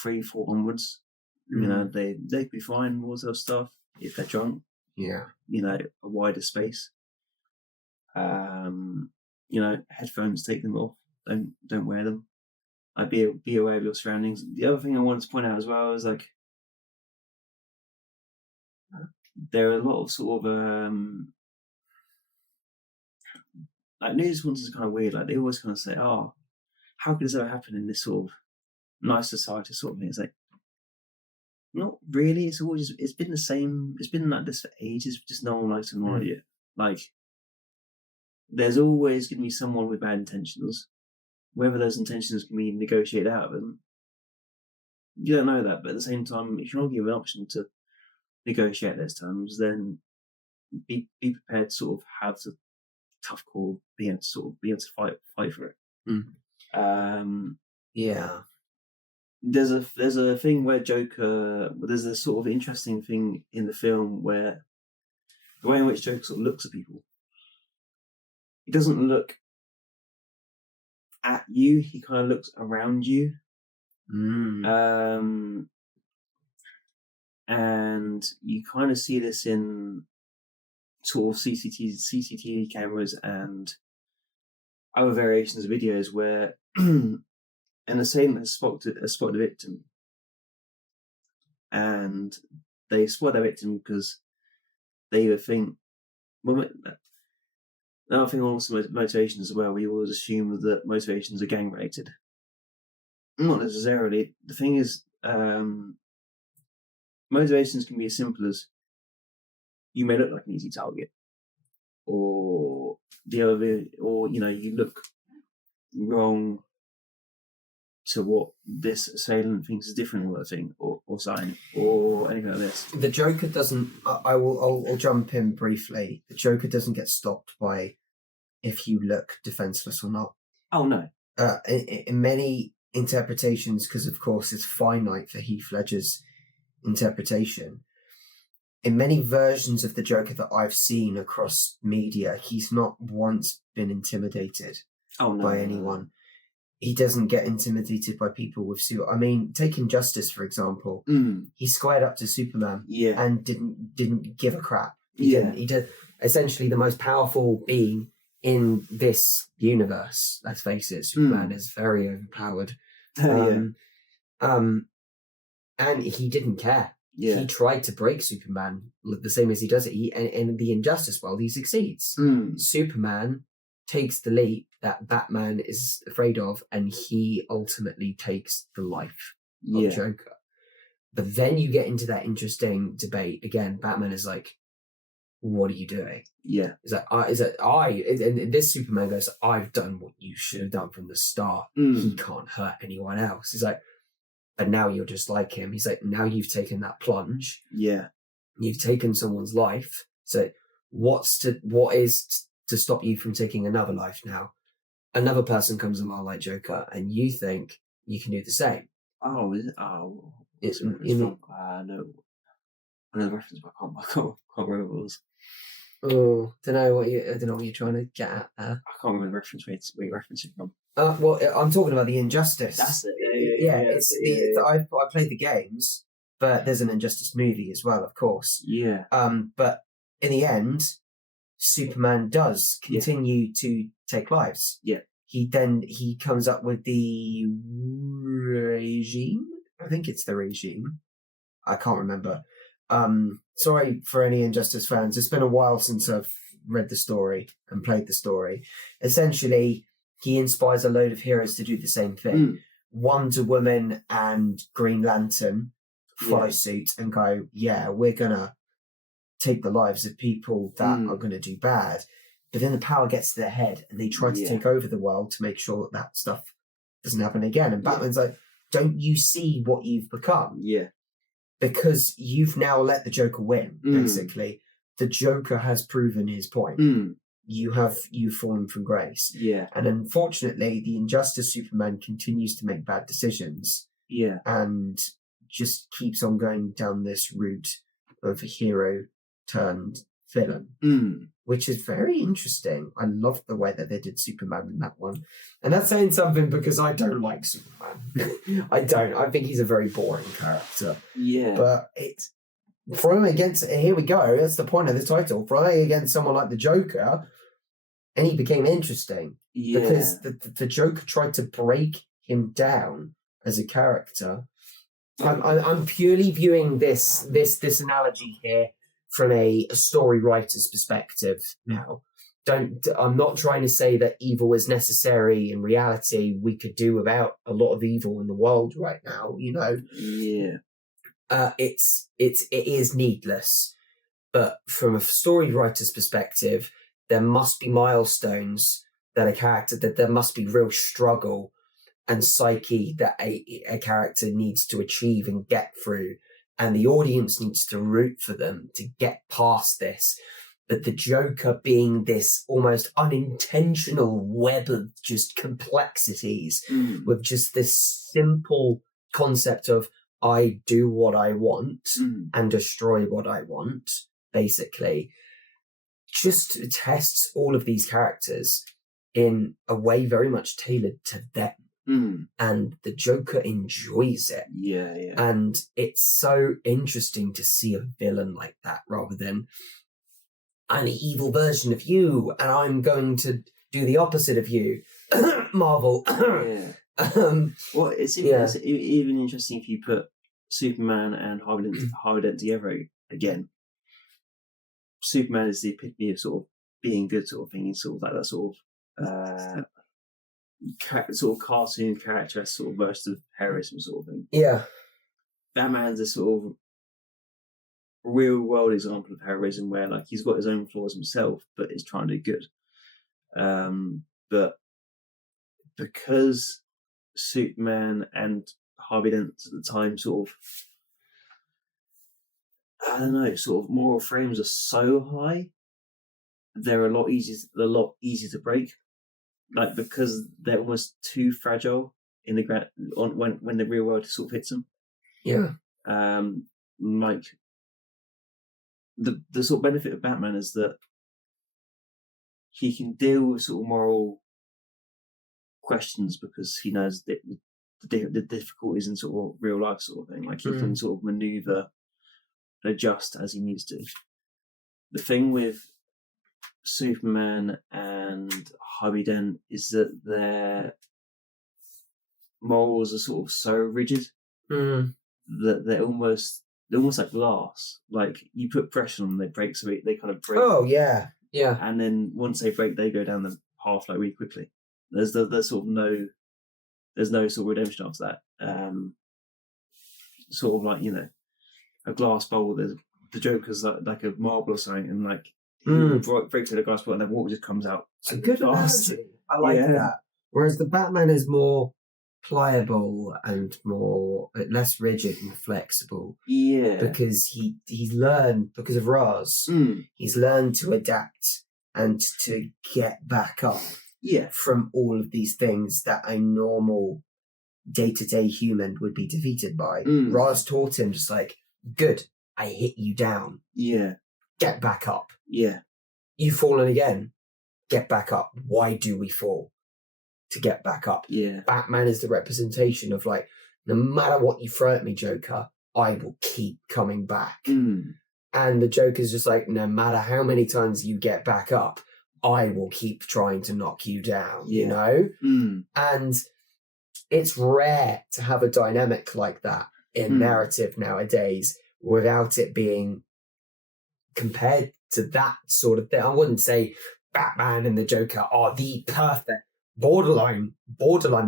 3-4 onwards. They could be fine with all that stuff if they're drunk. Yeah. A wider space. Headphones, take them off. Don't wear them. I'd be aware of your surroundings. The other thing I wanted to point out as well is, like, there are a lot of sort of like, news ones is kind of weird. Like, they always kind of say, "Oh, how could this ever happen in this sort of nice society?" sort of thing. It's like, not really. It's been the same. It's been like this for ages. Just no one likes to acknowledge it. Like, there's always going to be someone with bad intentions. Whether those intentions can be negotiated out of them, you don't know that. But at the same time, if you're not given an option to negotiate those terms, then be prepared to sort of have the tough call, be able to fight for it. Yeah. There's a thing where Joker. There's a sort of interesting thing in the film where the way in which Joker sort of looks at people. He doesn't look at you. He kind of looks around you. And you kind of see this in sort of CCTV cameras and other variations of videos where an assailant has spotted a victim, and they spot their victim because they either think, another thing also motivations as well, we always assume that motivations are gang related. Not necessarily. The thing is, motivations can be as simple as, you may look like an easy target, or you look wrong to what this assailant thinks is different or thing, or something, or anything like this. The Joker doesn't. I'll jump in briefly. The Joker doesn't get stopped by if you look defenseless or not. Oh no. in many interpretations, because of course it's finite for Heath Ledger's interpretation. In many versions of the Joker that I've seen across media, he's not once been intimidated by anyone. He doesn't get intimidated by people with suit. I mean, take Injustice, for example. He squared up to Superman and didn't give a crap. He did. Essentially, the most powerful being in this universe. Let's face it, Superman is very overpowered. And he didn't care. He tried to break Superman the same as he does it. In the Injustice world, he succeeds. Superman takes the leap that Batman is afraid of, and he ultimately takes the life of Joker. But then you get into that interesting debate again. Batman is like, "What are you doing?" And this Superman goes, "I've done what you should have done from the start. He can't hurt anyone else." He's like, "But now you're just like him." He's like, "Now you've taken that plunge. You've taken someone's life. So what is to stop you from taking another life now? Another person comes along like Joker, and you think you can do the same." Oh, is it? Oh, it's no. I know the reference, but I can't remember what it was. Oh, I don't know what you're trying to get at there. I can't remember the reference where you're referencing from. Well, I'm talking about the Injustice. That's it. I played the games, but there's an Injustice movie as well, of course. Yeah. But in the end, Superman does continue to take lives. Yeah. He comes up with the regime. I think it's the regime. I can't remember. Sorry for any Injustice fans. It's been a while since I've read the story and played the story. Essentially, he inspires a load of heroes to do the same thing. Wonder Woman and Green Lantern follow suit and go, we're going to take the lives of people that are going to do bad. But then the power gets to their head and they try to take over the world to make sure that stuff doesn't happen again. And Batman's like, don't you see what you've become? Yeah. Because you've now let the Joker win, basically. The Joker has proven his point. You've fallen from grace. Yeah. And unfortunately, the Injustice Superman continues to make bad decisions. Yeah. And just keeps on going down this route of a hero turned villain. Which is very interesting. I loved the way that they did Superman in that one. And that's saying something because I don't like Superman. I don't. I think he's a very boring character. Yeah. But it's throwing against, here we go, that's the point of the title, throwing against someone like the Joker, and he became interesting. Yeah. Because the Joker tried to break him down as a character. I'm purely viewing this analogy here from a story writer's perspective now. I'm not trying to say that evil is necessary. In reality, we could do without a lot of evil in the world right now, Yeah. It is needless. But from a story writer's perspective, there must be milestones that there must be real struggle and psyche that a character needs to achieve and get through. And the audience needs to root for them to get past this. But the Joker being this almost unintentional web of just complexities with just this simple concept of I do what I want and destroy what I want, basically, just tests all of these characters in a way very much tailored to them. And the Joker enjoys it. Yeah. And it's so interesting to see a villain like that rather than an evil version of you and I'm going to do the opposite of you. Marvel. Yeah. Well, it's even interesting if you put Superman and Harvey Dent together again. Superman is the epitome of sort of being good sort of thing. He's sort of like that sort of cartoon character sort of burst of heroism sort of thing. Yeah. Batman's a sort of real world example of heroism where like he's got his own flaws himself but is trying to do good. But because Superman and Harvey Dent at the time sort of, I don't know, sort of moral frames are so high, they're a lot easier to break. like because they're almost too fragile in the ground when the real world sort of hits them. Yeah. Like the sort of benefit of Batman is that he can deal with sort of moral questions because he knows the difficulties in sort of real life sort of thing. Like he can sort of maneuver and adjust as he needs to. The thing with Superman and Harvey Dent is that their morals are sort of so rigid that they're almost like glass. Like you put pressure on them, they break, so they kind of break. Oh yeah. And then once they break, they go down the path like really quickly. There's sort of no sort of redemption after that. Sort of like, you know, a glass bowl. The Joker's like a marble or something, and like break through the glass bowl, and then water just comes out. It's a good analogy. I like that. Whereas the Batman is more pliable and less rigid and flexible. Yeah. Because he's learned, because of Ra's, he's learned to adapt and to get back up from all of these things that a normal day-to-day human would be defeated by. Ra's taught him just like, good, I hit you down. Yeah. Get back up. Yeah. You've fallen again. Get back up. Why do we fall? To get back up. Yeah. Batman is the representation of like, no matter what you throw at me, Joker, I will keep coming back. And the Joker's just like, no matter how many times you get back up, I will keep trying to knock you down, you know? And it's rare to have a dynamic like that in narrative nowadays without it being compared to that sort of thing. I wouldn't say Batman and the Joker are the perfect, borderline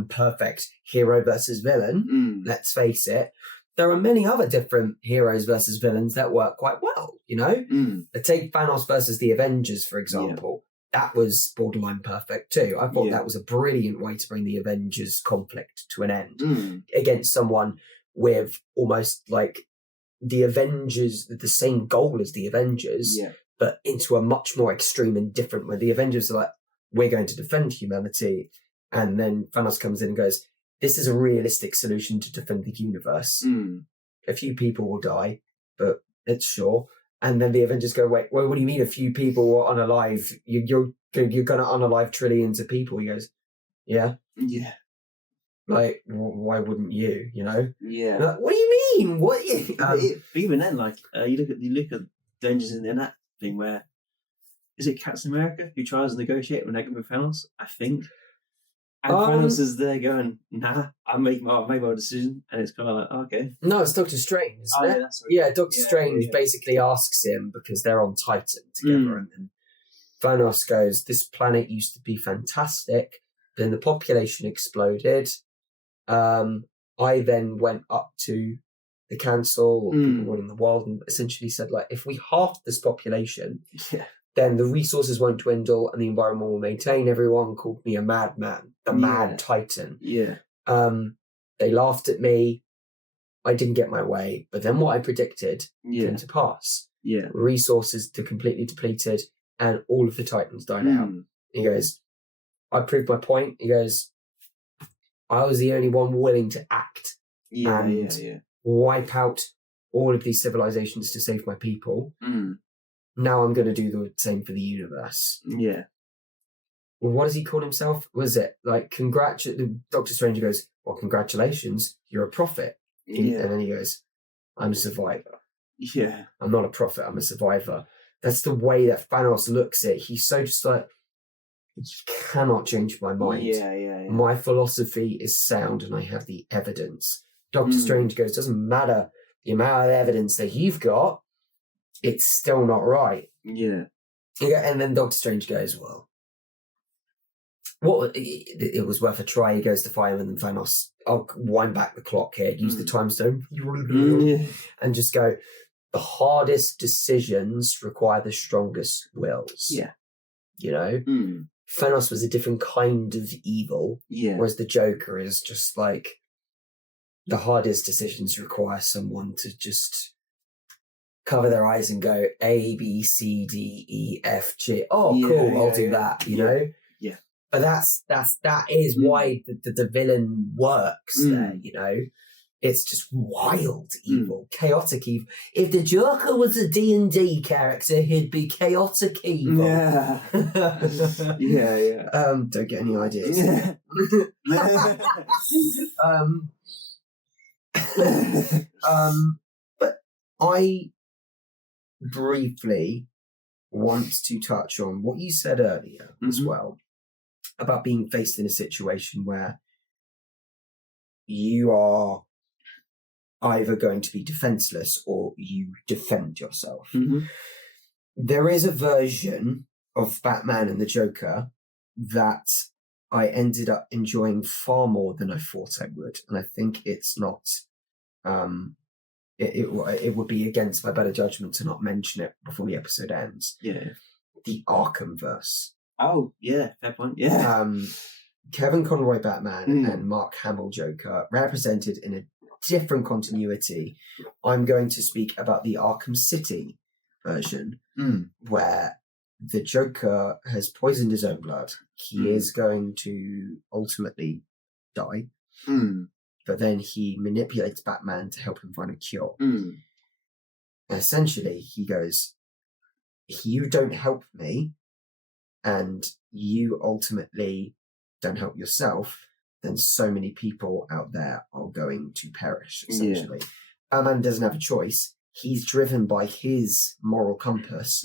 perfect hero versus villain. Let's face it. There are many other different heroes versus villains that work quite well, you know? Take Thanos versus the Avengers, for example. That was borderline perfect too. I thought that was a brilliant way to bring the Avengers conflict to an end against someone with almost like the Avengers, the same goal as the Avengers, but into a much more extreme and different way. The Avengers are like, we're going to defend humanity. And then Thanos comes in and goes, this is a realistic solution to defend the universe. A few people will die, but it's sure. And then the Avengers go, wait, what do you mean a few people will unalive? You're going to unalive trillions of people. He goes, yeah. Yeah. Like, why wouldn't you, you know? Yeah. Like, what do you mean? What? Even then, like, you look at the Avengers in that thing where, is it Captain America who tries to negotiate with Thanos? I think. And Thanos is there going, nah, I made my decision. And it's kind of like, okay. No, it's Doctor Strange, isn't it? Yeah, Doctor Strange basically asks him, because they're on Titan together, and then Thanos goes, this planet used to be fantastic, then the population exploded. I then went up to the council, or people in the world, and essentially said, like, if we halve this population, then the resources won't dwindle and the environment will maintain. Everyone called me a madman, the mad Titan. Yeah. They laughed at me. I didn't get my way. But then what I predicted came to pass. Yeah. Resources completely depleted and all of the Titans died out. He goes, I proved my point. He goes, I was the only one willing to act and wipe out all of these civilizations to save my people. Now I'm going to do the same for the universe. Yeah. Well, what does he call himself? Was it like, Doctor Strange goes, well, congratulations, you're a prophet. And then he goes, I'm a survivor. Yeah. I'm not a prophet, I'm a survivor. That's the way that Thanos looks at it. He's so just like, you cannot change my mind. Yeah. My philosophy is sound and I have the evidence. Doctor Strange goes, doesn't matter the amount of evidence that you've got, it's still not right. Yeah. And then Doctor Strange goes, well, it was worth a try. He goes to fire and then Thanos, I'll wind back the clock here, use the time stone, and just go, the hardest decisions require the strongest wills. Yeah. You know? Thanos was a different kind of evil, whereas the Joker is just like, the hardest decisions require someone to just cover their eyes and go A, B, C, D, E, F, G. Oh, cool, I'll do that, you know? Yeah. But that is why the villain works there, you know. It's just wild evil, chaotic evil. If the Joker was a D&D character, he'd be chaotic evil. Yeah. Yeah. Don't get any ideas. But I briefly want to touch on what you said earlier as well about being faced in a situation where you are either going to be defenseless or you defend yourself. There is a version of Batman and the Joker that I ended up enjoying far more than I thought I would, and I think it's not. It would be against my better judgment to not mention it before the episode ends. Yeah. The Arkham verse. Oh yeah, fair point. Yeah. Kevin Conroy Batman and Mark Hamill Joker represented in a different continuity. I'm going to speak about the Arkham City version, where the Joker has poisoned his own blood. He is going to ultimately die, but then he manipulates Batman to help him find a cure. And essentially, he goes, if you don't help me, and you ultimately don't help yourself, then so many people out there are going to perish, essentially. Batman doesn't have a choice. He's driven by his moral compass.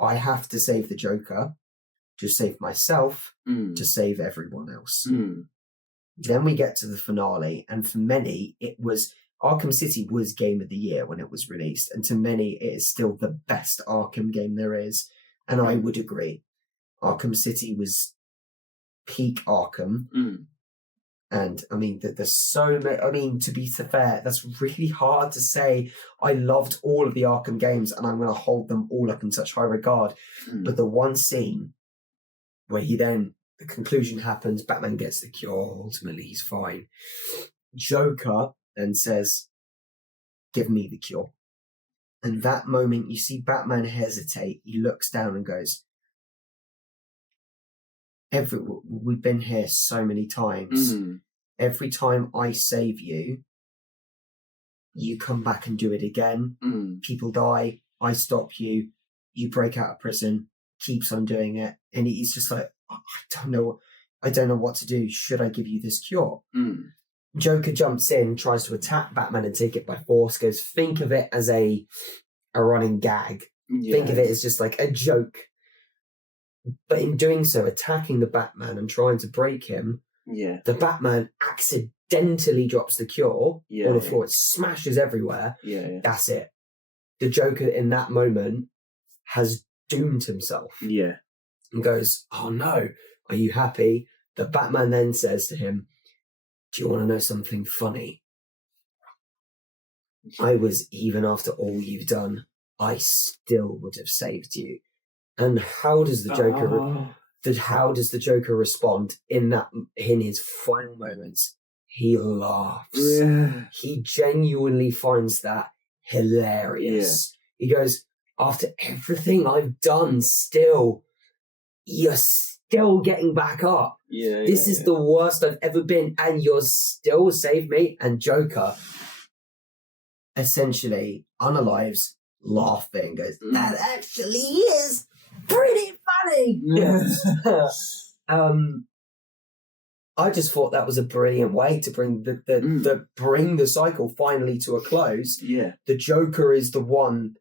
I have to save the Joker, to save myself, to save everyone else. Then we get to the finale, and for many, it was Arkham City was Game of the Year when it was released, and to many, it is still the best Arkham game there is, and I would agree. Arkham City was peak Arkham. And I mean, there's so many. I mean, to be fair, that's really hard to say. I loved all of the Arkham games, and I'm going to hold them all up in such high regard. But the one scene where the conclusion happens, Batman gets the cure, ultimately he's fine. Joker then says, "Give me the cure." And that moment, you see Batman hesitate. He looks down and goes, we've been here so many times. Every time I save you, you come back and do it again. People die. I stop you. You break out of prison. Keeps on doing it, and he's just like, I don't know what to do. Should I give you this cure? Joker jumps in, tries to attack Batman and take it by force. Goes, think of it as a running gag. Think of it as just like a joke. But in doing so, attacking the Batman and trying to break him, the Batman accidentally drops the cure on the floor. It smashes everywhere. That's it. The Joker in that moment has doomed himself. And goes, oh no, are you happy? The Batman then says to him, do you want to know something funny? Even after all you've done, I still would have saved you. And how does the Joker respond in his final moments? He laughs. He genuinely finds that hilarious. He goes, after everything I've done, you're still getting back up. This is the worst I've ever been, and you're still saved me. And Joker essentially unalives, laughing, goes, that actually is pretty funny. I just thought that was a brilliant way to bring bring the cycle finally to a close. The Joker is the one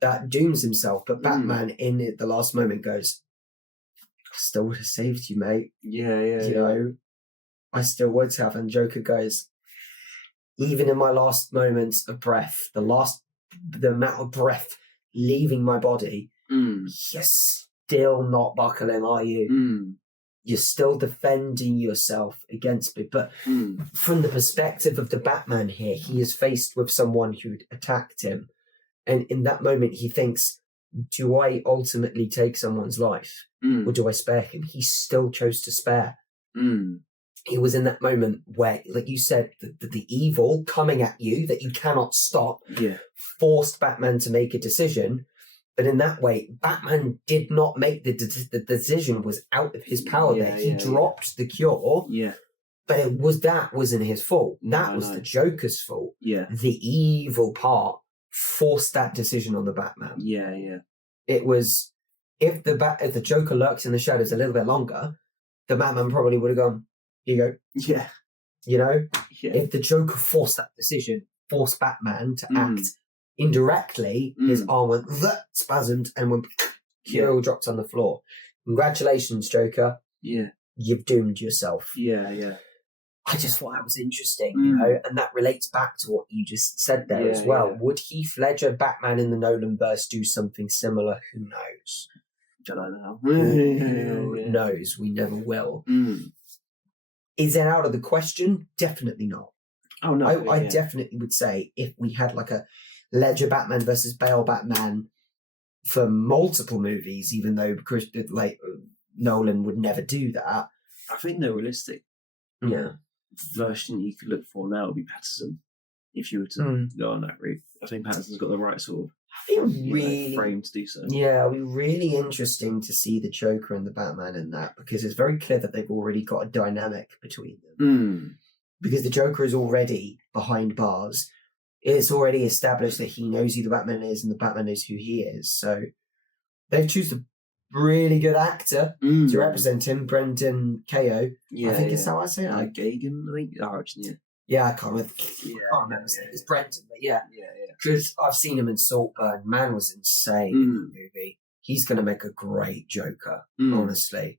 that dooms himself, but Batman in the last moment goes, I still would have saved you, mate. You know, I still would have. And Joker goes, even in my last moments of breath, the amount of breath leaving my body, you're still not buckling, are you? You're still defending yourself against me. But from the perspective of the Batman here, he is faced with someone who'd attacked him. And in that moment, he thinks, do I ultimately take someone's life? Or do I spare him? He still chose to spare. He was in that moment where, like you said, the evil coming at you that you cannot stop forced Batman to make a decision. But in that way, Batman did not make the decision was out of his power there. He dropped the cure. Yeah. But that wasn't his fault. That was the Joker's fault. Yeah. The evil part forced that decision on the Batman. Yeah, yeah. It was if the Joker lurks in the shadows a little bit longer, the Batman probably would have gone, "Here you go." Yeah. You know? Yeah. If the Joker forced that decision, forced Batman to act indirectly, his arm went spasmed and went cure dropped on the floor. Congratulations, Joker. Yeah. You've doomed yourself. Yeah, yeah. I just thought that was interesting, you know, and that relates back to what you just said there as well. Yeah. Would Heath Ledger, Batman in the Nolanverse, do something similar? Who knows? I don't know. Who knows? We never will. Is it out of the question? Definitely not. Oh, no. I definitely would say if we had like a Ledger Batman versus Bale Batman for multiple movies, even though Nolan would never do that. I think the realistic version you could look for now would be Patterson. If you were to go on that route, I think Patterson's got the right sort of frame to do so. Yeah, it'll be really interesting to see the Joker and the Batman in that, because it's very clear that they've already got a dynamic between them. Because the Joker is already behind bars. It's already established that he knows who the Batman is and the Batman knows who he is. So they've chosen a really good actor to represent him, Brendan Ko. Yeah, I think it's how I say it. Gagan, I think. Yeah, I can't remember. It's Brendan, but yeah. Because I've seen him in Saltburn. Man was insane in the movie. He's going to make a great Joker, honestly.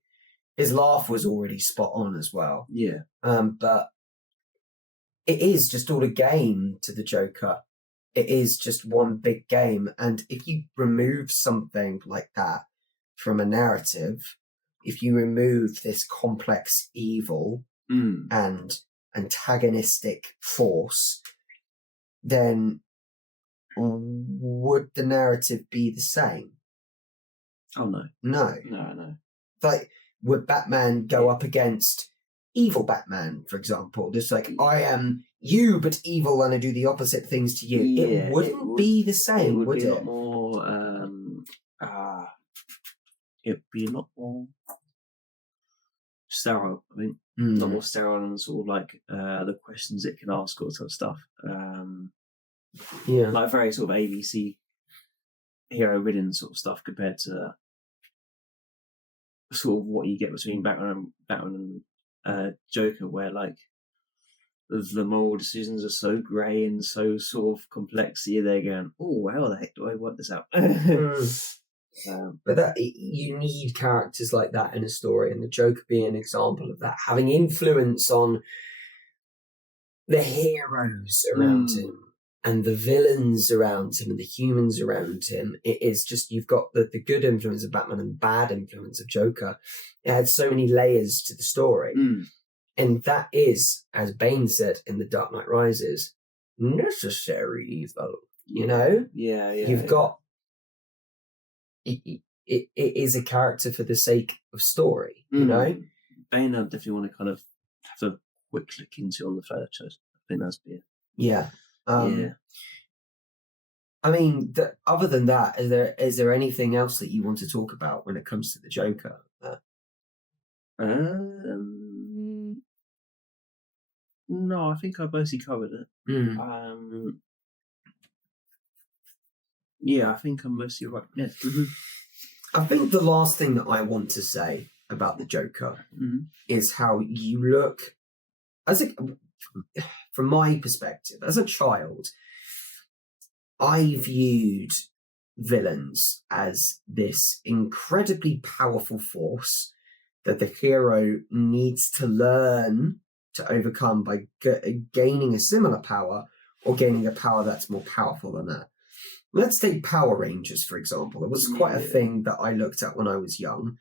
His laugh was already spot on as well. Yeah. But it is just all a game to the Joker. It is just one big game. And if you remove something like that from a narrative, if you remove this complex evil and antagonistic force, then would the narrative be the same? Oh, no. No. Like, would Batman go up against evil Batman, for example? Just like, I am you, but evil, and I do the opposite things to you. It wouldn't be the same, would it? It would be a lot more... it'd be a lot more sterile, I think. A lot more sterile and sort of like the questions it can ask, all sort of stuff. Like very sort of ABC hero-ridden sort of stuff compared to sort of what you get between Batman and Joker, where like the moral decisions are so grey and so sort of complex. They're going, oh, how the heck do I work this out? But that you need characters like that in a story, and the Joker being an example of that, having influence on the heroes around him and the villains around him and the humans around him. It is just, you've got the good influence of Batman and the bad influence of Joker. It had so many layers to the story. And that is, as Bane said in The Dark Knight Rises, necessary evil. You know? You've got... It is a character for the sake of story, you know? Bane, I definitely want to kind of have a quick look into on the photos. I think that's it. Yeah. I mean, other than that, is there anything else that you want to talk about when it comes to the Joker? No, I think I mostly covered it. I think I'm mostly right. Yeah. I think the last thing that I want to say about the Joker is how you look from my perspective, as a child, I viewed villains as this incredibly powerful force that the hero needs to learn to overcome by gaining a similar power or gaining a power that's more powerful than that. Let's take Power Rangers, for example. It was quite a thing that I looked at when I was young.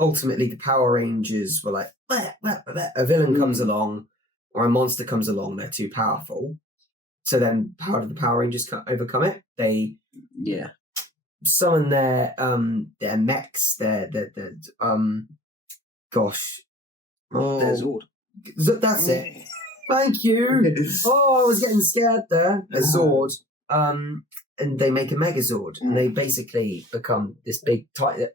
Ultimately, the Power Rangers were like, a villain comes along or a monster comes along, they're too powerful. So then how do the Power Rangers overcome it? They summon their mechs, their Zord. That's it. Thank you. Oh, I was getting scared there. A Zord. and they make a Megazord, and they basically become this big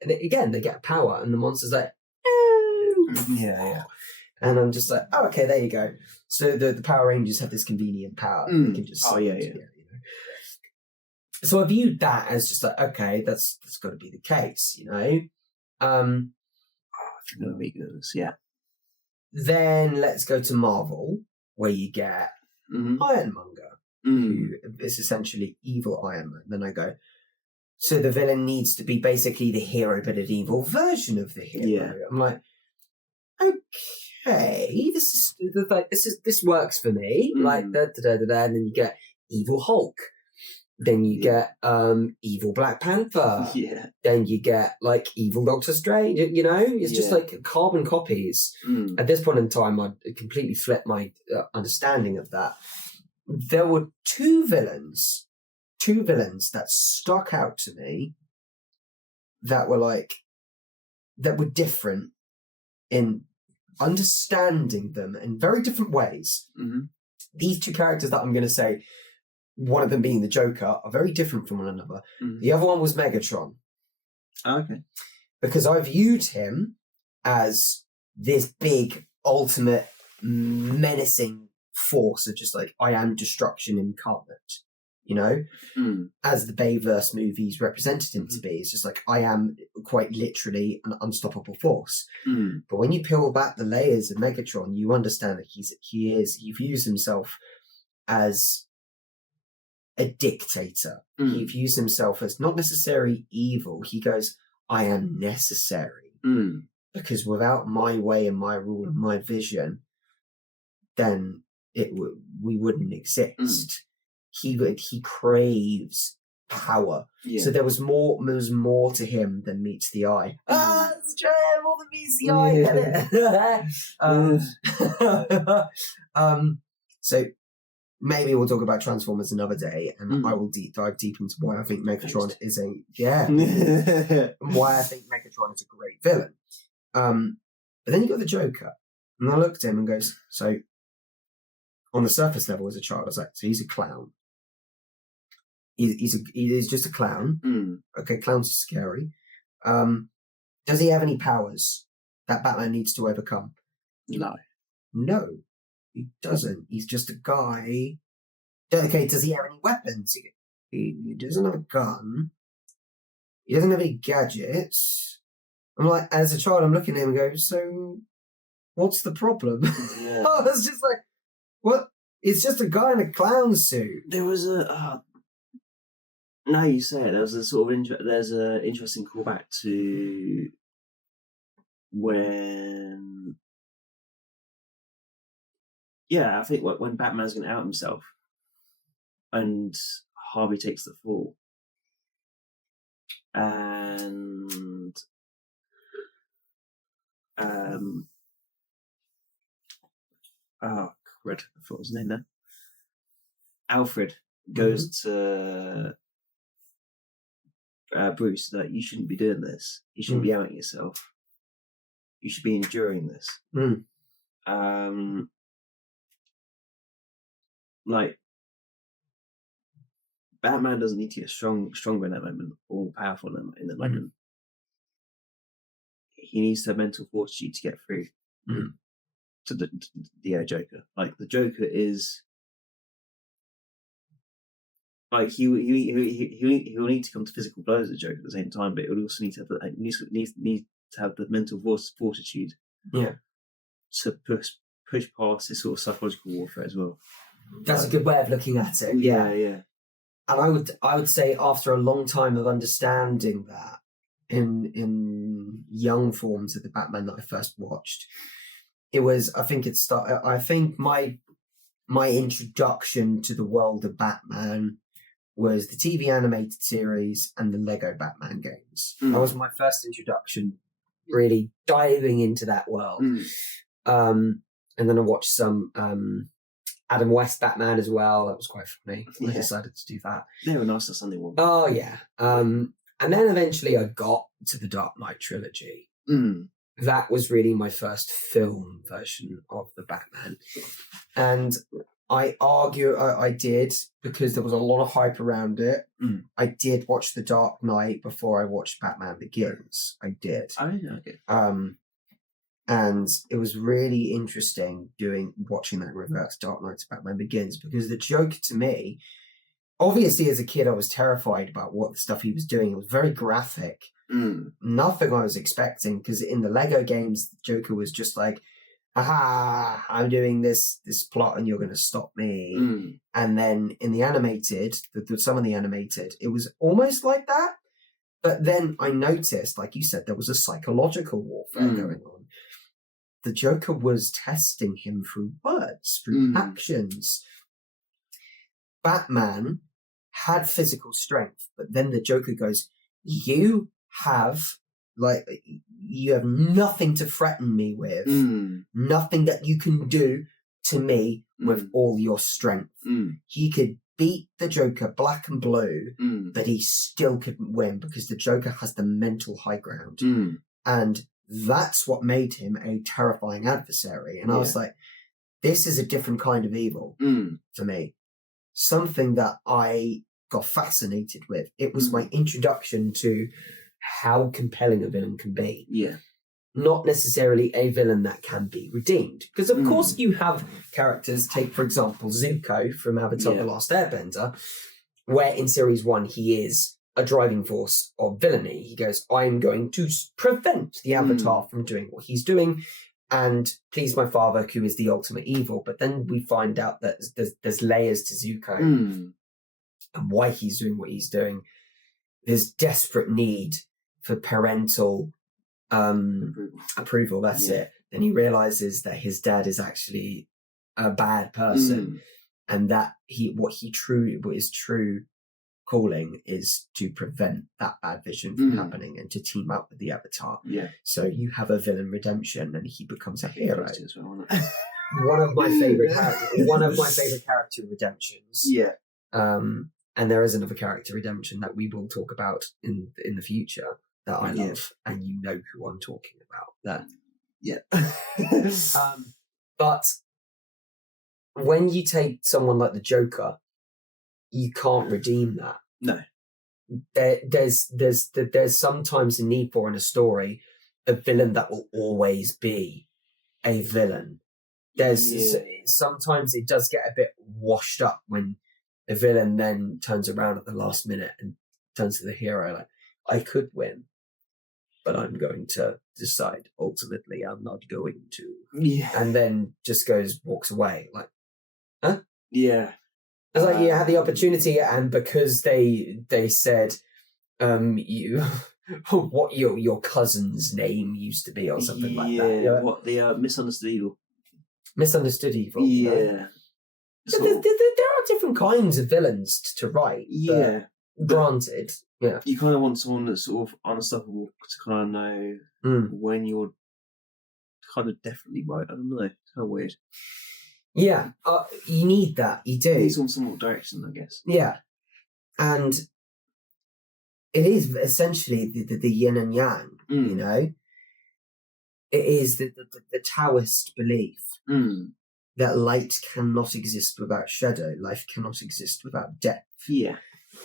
again, they get power, and the monster's like, no. Yeah. And I'm just like, oh, okay, there you go. So the Power Rangers have this convenient power. They can just So I viewed that as just like, okay, that's got to be the case, Yeah. Then let's go to Marvel, where you get Ironmonger, who is essentially evil Iron Man. Then I go, so the villain needs to be basically the hero, but an evil version of the hero. Yeah. I'm like, okay, this works for me. Like and then you get evil Hulk. Then you get evil Black Panther. Yeah. Then you get like evil Doctor Strange. It's just like carbon copies. At this point in time, I completely flipped my understanding of that. There were two villains that stuck out to me that were different in understanding them in very different ways. These two characters that I'm going to say, one of them being the Joker, are very different from one another. The other one was Megatron. Okay. Because I viewed him as this big, ultimate, menacing force of just like, I am destruction incarnate, as the Bayverse movies represented him to be. It's just like, I am quite literally an unstoppable force. But when you peel back the layers of Megatron, you understand that he views himself as a dictator. He views himself as not necessarily evil. He goes, I am necessary. Because without my way and my rule and my vision, then we wouldn't exist. He craves power. So there was more to him than meets the eye. It's true, more than meets the eye. So maybe we'll talk about Transformers another day, and I will dive deep into why I think Megatron is why I think Megatron is a great villain. But then you got the Joker, and I looked at him and goes, so on the surface level as a child, I was like, so he's a clown. He's just a clown. Okay, clowns are scary. Does he have any powers that Batman needs to overcome? No, he doesn't. He's just a guy. Okay, does he have any weapons? He doesn't have a gun. He doesn't have any gadgets. I'm like, as a child, I'm looking at him and go, so what's the problem? I was just like, what? It's just a guy in a clown suit. There was now you say it, there's a sort of there's an interesting callback to when I think when Batman's going to out himself and Harvey takes the fall, and I thought his name there. Alfred goes to Bruce that you shouldn't be doing this. You shouldn't be outing yourself. You should be enduring this. Like Batman doesn't need to get stronger in that moment or powerful in that moment. He needs to have mental fortitude to get through to the Joker. Like the Joker is like he'll need to come to physical blows with the Joker at the same time, but he'll also need to have need to have the mental fortitude. To push past this sort of psychological warfare as well. That's a good way of looking at it. Yeah. And I would say after a long time of understanding that in young forms of the Batman that I first watched, I think my introduction to the world of Batman was the TV animated series and the Lego Batman games. That was my first introduction, really diving into that world. And then I watched some Adam West Batman as well. That was quite funny. I decided to do that. They were nice on Sunday one. Oh, yeah. And then eventually I got to the Dark Knight trilogy. That was really my first film version of the Batman. And I argue I did, because there was a lot of hype around it. I did watch The Dark Knight before I watched Batman Begins. I did. I really like it. And it was really interesting watching that reverse Dark Knight to Batman Begins, because the Joker, to me, obviously as a kid I was terrified about what the stuff he was doing. It was very graphic. Nothing I was expecting, because in the Lego games, the Joker was just like, aha, I'm doing this plot and you're going to stop me. And then in the animated, some of the animated, it was almost like that. But then I noticed, like you said, there was a psychological warfare going on. The Joker was testing him through words, through actions. Batman had physical strength, but then the Joker goes, you have nothing to threaten me with, nothing that you can do to me with all your strength. He could beat the Joker black and blue, but he still couldn't win, because the Joker has the mental high ground. And that's what made him a terrifying adversary. And I was like, this is a different kind of evil for me. Something that I got fascinated with. It was my introduction to how compelling a villain can be. Yeah. Not necessarily a villain that can be redeemed. Because, of course, you have characters, take, for example, Zuko from Avatar The Last Airbender, where in Series 1 he is a driving force of villainy. He goes, I'm going to prevent the Avatar from doing what he's doing and please my father, who is the ultimate evil. But then we find out that there's layers to Zuko and why he's doing what he's doing. There's desperate need for parental approval. That's it. Then he realizes that his dad is actually a bad person, and that what his true calling is to prevent that bad vision from happening and to team up with the Avatar. Yeah. So you have a villain redemption, and he becomes a hero. One of my favorite character redemptions. Yeah. And there is another character redemption that we will talk about in the future that I love, and you know who I'm talking about. But when you take someone like the Joker, you can't redeem that. No. There's sometimes a need for, in a story, a villain that will always be a villain. Sometimes it does get a bit washed up when a villain then turns around at the last minute and turns to the hero like, I could win, but I'm going to decide ultimately I'm not going to. Yeah. And then just walks away like, huh? Yeah. It's like you had the opportunity, and because they said you what your cousin's name used to be or something like that. Yeah, what the misunderstood evil. Misunderstood evil. Yeah. Right? So there are different kinds of villains to write. Yeah. Granted. Yeah. You kind of want someone that's sort of unstoppable to kind of know when you're kind of definitely right. I don't know. It's kind of weird. Yeah, you need that. You do. It needs some direction, I guess. Yeah. And it is essentially the yin and yang, you know? It is the Taoist belief that light cannot exist without shadow. Life cannot exist without death. Yeah.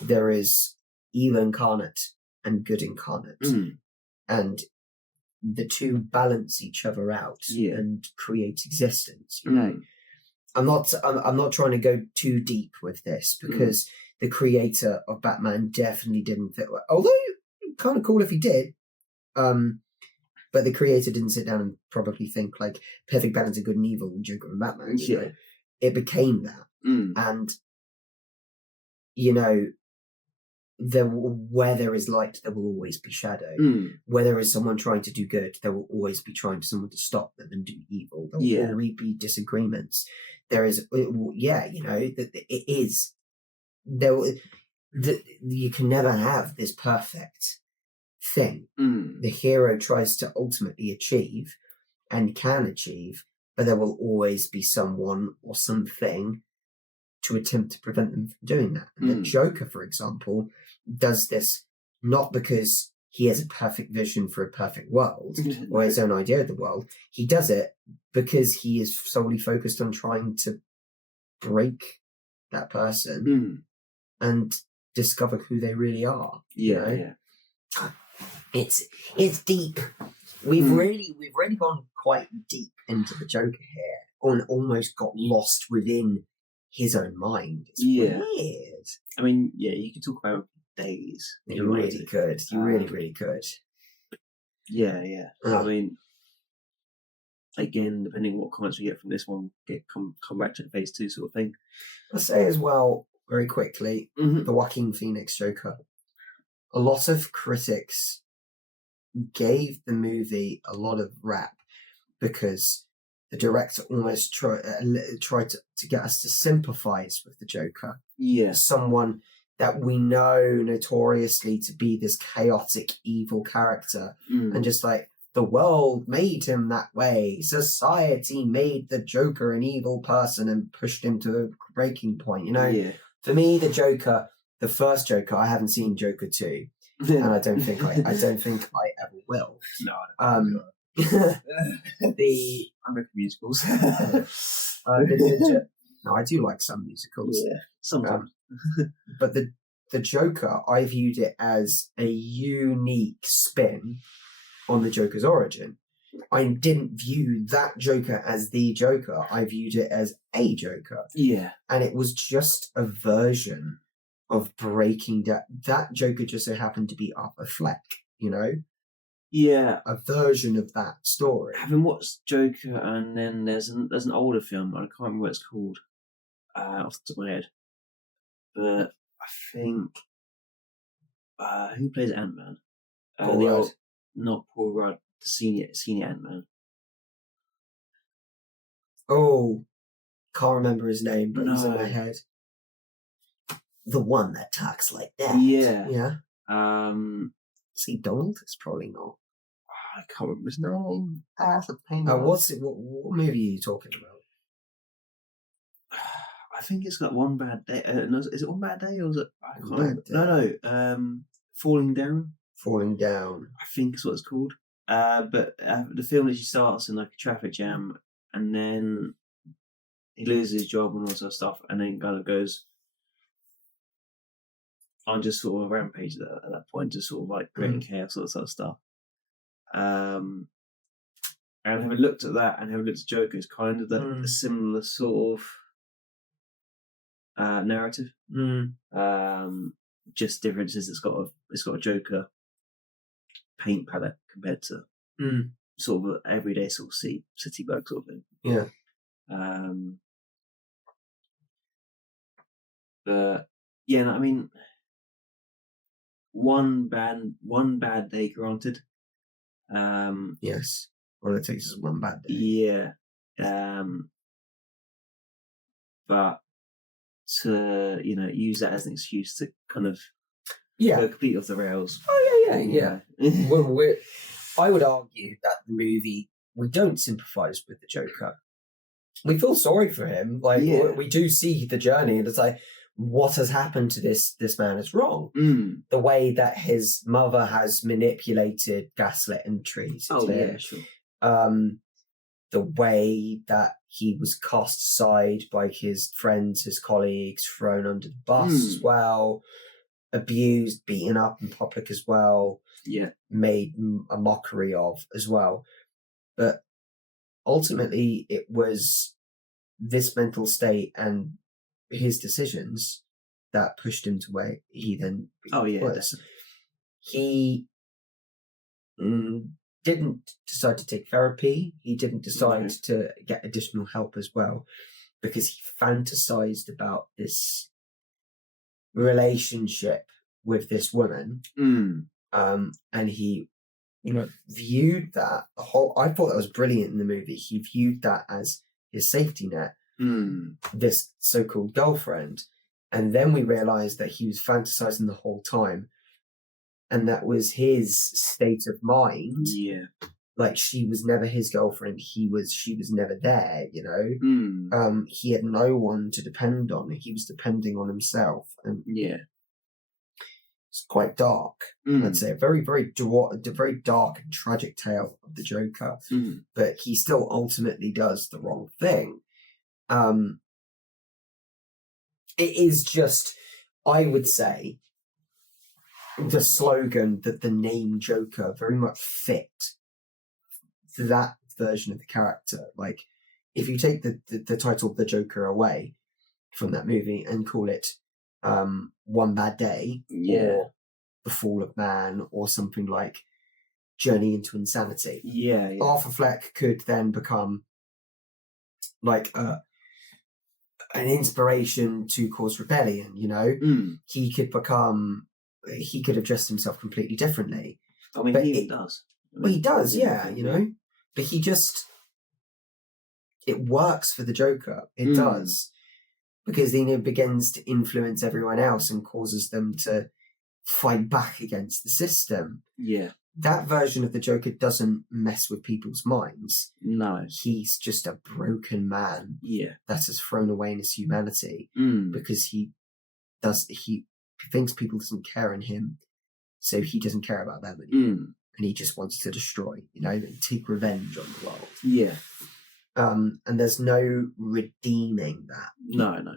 There is evil incarnate and good incarnate. And the two balance each other out and create existence, you know? I'm not trying to go too deep with this, because the creator of Batman definitely didn't fit well. Although kind of cool if he did, but the creator didn't sit down and probably think like perfect balance of good and evil and Joker and Batman. You know? It became that, and you know, where there is light, there will always be shadow. Where there is someone trying to do good, there will always be trying someone to stop them and do evil. There will always be disagreements. There is, you know, that it is there. You can never have this perfect thing. The hero tries to ultimately achieve and can achieve, but there will always be someone or something to attempt to prevent them from doing that. And the Joker, for example, does this not because he has a perfect vision for a perfect world or his own idea of the world. He does it because he is solely focused on trying to break that person and discover who they really are. Yeah. It's deep. We've really gone quite deep into the Joker here, and almost got lost within his own mind. It's weird. I mean, you could talk about days. You really could. You really could. Yeah. I mean, again, depending on what comments we get from this one, come back to the phase 2 sort of thing. I'll say as well, very quickly, the Joaquin Phoenix Joker. A lot of critics gave the movie a lot of rap because the director almost tried to get us to sympathize with the Joker. Yeah. Someone that we know notoriously to be this chaotic, evil character. And just like, the world made him that way. Society made the Joker an evil person and pushed him to a breaking point. Yeah. For me, the Joker, the first Joker, I haven't seen Joker 2. And I don't think I ever will. No. I'm with musicals. No, I do like some musicals. Yeah, sometimes. But the Joker, I viewed it as a unique spin on the Joker's origin. I didn't view that Joker as the Joker. I viewed it as a Joker. Yeah. And it was just a version of breaking down. That Joker just so happened to be Arthur Fleck, Yeah. A version of that story. Having watched Joker, and then there's an older film, I can't remember what it's called off the top of my head. But I think who plays Ant-Man? Paul Rudd. Not Paul Rudd, the senior Ant-Man. Oh, can't remember his name, but he's in my head. The one that talks like that. Yeah. Yeah. Is he Donald? It's probably not. I can't remember his name. What's it? What movie are you talking about? I think it's got One Bad Day. No, is it One Bad Day or is it? I can't remember. No. Falling Down. Falling Down. I think is what it's called. But the film actually starts in like a traffic jam, and then he loses his job and all that stuff, and then kind of goes on just sort of a rampage at that point, just sort of like creating chaos, sort of stuff. And having looked at that and having looked at Joker, it's kind of a similar sort of narrative. Just differences. It's got a Joker paint palette compared to sort of an everyday sort of city bloke sort of thing. Yeah. But yeah, no, I mean, one bad day granted. Yes. All it takes is one bad day. Yeah. But to use that as an excuse to kind of go completely off the rails. Oh yeah. Well, I would argue that the movie, we don't sympathise with the Joker. We feel sorry for him. Like we do see the journey, and it's like, what has happened to this man is wrong. The way that his mother has manipulated, gaslit, and treated him. Sure. The way that he was cast aside by his friends, his colleagues, thrown under the bus as well, abused, beaten up in public as well, made a mockery of as well. But ultimately, it was this mental state and his decisions that pushed him to where he then was. He didn't decide to take therapy. He didn't decide to get additional help as well, because he fantasized about this relationship with this woman. And he viewed that I thought that was brilliant in the movie. He viewed that as his safety net, this so-called girlfriend. And then we realized that he was fantasizing the whole time, and that was his state of mind. Like, she was never his girlfriend. She was never there, he had no one to depend on. He was depending on himself. And it's quite dark. I'd say a very, very dark and tragic tale of the Joker. But he still ultimately does the wrong thing. it is just, I would say, the slogan that the name Joker very much fit that version of the character. Like, if you take the title The Joker away from that movie and call it One Bad Day or The Fall of Man or something like Journey into Insanity, Arthur Fleck could then become like an inspiration to cause rebellion, you know? He could have dressed himself completely differently. I mean, he does. Well, he does, you know? But he just... It works for the Joker. It does. Because then it begins to influence everyone else and causes them to fight back against the system. Yeah. That version of the Joker doesn't mess with people's minds. No. He's just a broken man that has thrown away in his humanity because he thinks people doesn't care in him, so he doesn't care about them anymore. And he just wants to destroy, you know, take revenge on the world. Yeah. And there's no redeeming that. No.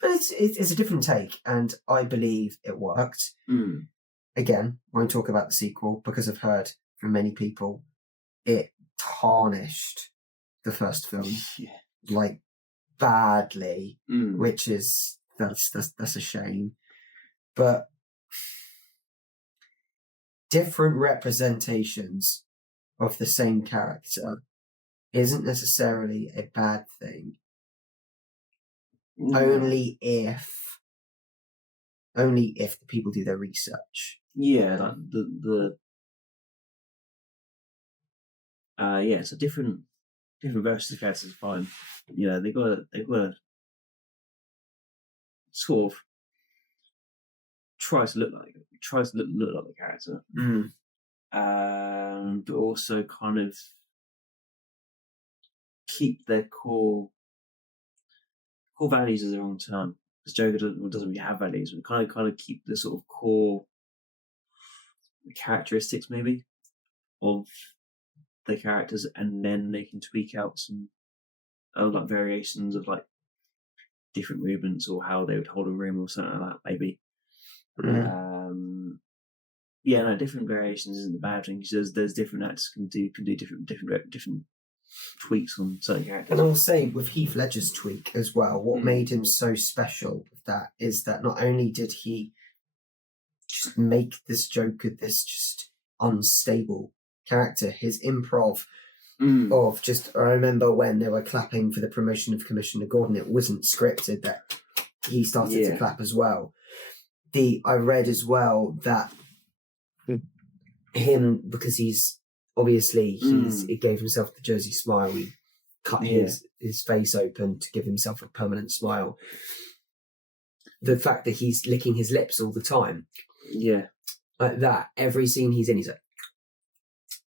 But it's a different take, and I believe it worked. Again, won't talk about the sequel because I've heard from many people it tarnished the first film like badly, which is that's a shame. But different representations of the same character isn't necessarily a bad thing. Only if the people do their research. Yeah, like it's a different versions of characters are fine. You know, they've got to sort of try to look like the character. But also kind of keep their core values as their own term. Because Joker doesn't really have values, but kind of keep the sort of core characteristics maybe of the characters, and then they can tweak out some like variations of like different movements or how they would hold a room or something like that maybe. Different variations isn't the bad thing, because there's different actors can do different tweaks on certain characters. And I'll say with Heath Ledger's tweak as well, what made him so special with that is that not only did he just make this Joker this just unstable character, his improv of just, I remember when they were clapping for the promotion of Commissioner Gordon, it wasn't scripted, that he started to clap as well. I read as well that him, because he's obviously he gave himself the Jersey smile, he cut his face open to give himself a permanent smile. The fact that he's licking his lips all the time, like that, every scene he's in, he's like,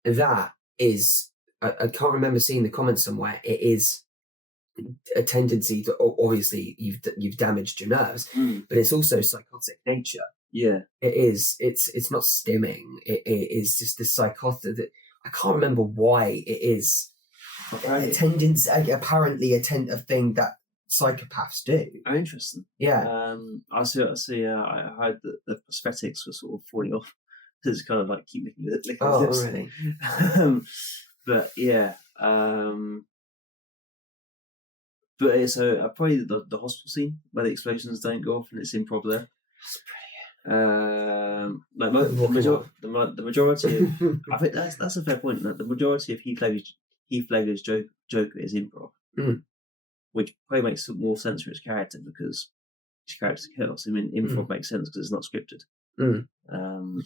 that is, I can't remember seeing the comments somewhere, it is a tendency to, obviously you've damaged your nerves, but it's also psychotic nature. It is. It's not stimming. It is just this psychotic that I can't remember why it is. A tendency, apparently a thing that psychopaths do. Oh, interesting. Yeah. I see. I heard that the prosthetics were sort of falling off. It's kind of like keep licking lips. Oh, really? But yeah. But it's probably the hospital scene where the explosions don't go off and it's improv there. Like the majority of, I think that's a fair point. That the majority of Heath Ledger's Joker is improv, which probably makes more sense for his character because his character's chaos. I mean, improv makes sense because it's not scripted. And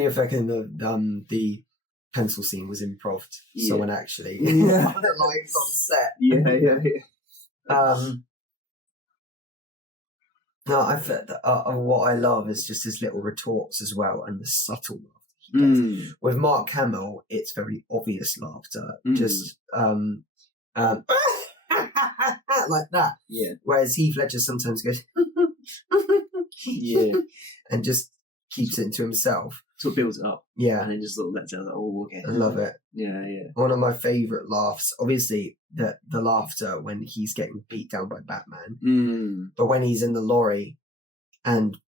you're thinking the pencil scene was improv. Someone actually lines on set. No, what I love is just his little retorts as well, and the subtle laughter he gets. With Mark Hamill, it's very obvious laughter, just like that. Whereas Heath Ledger sometimes goes, and just keeps it to himself. sort of builds it up. Yeah. And then just sort of lets it out. Like, oh, okay. I love it. Yeah, yeah. One of my favourite laughs, obviously, the laughter when he's getting beat down by Batman. But when he's in the lorry and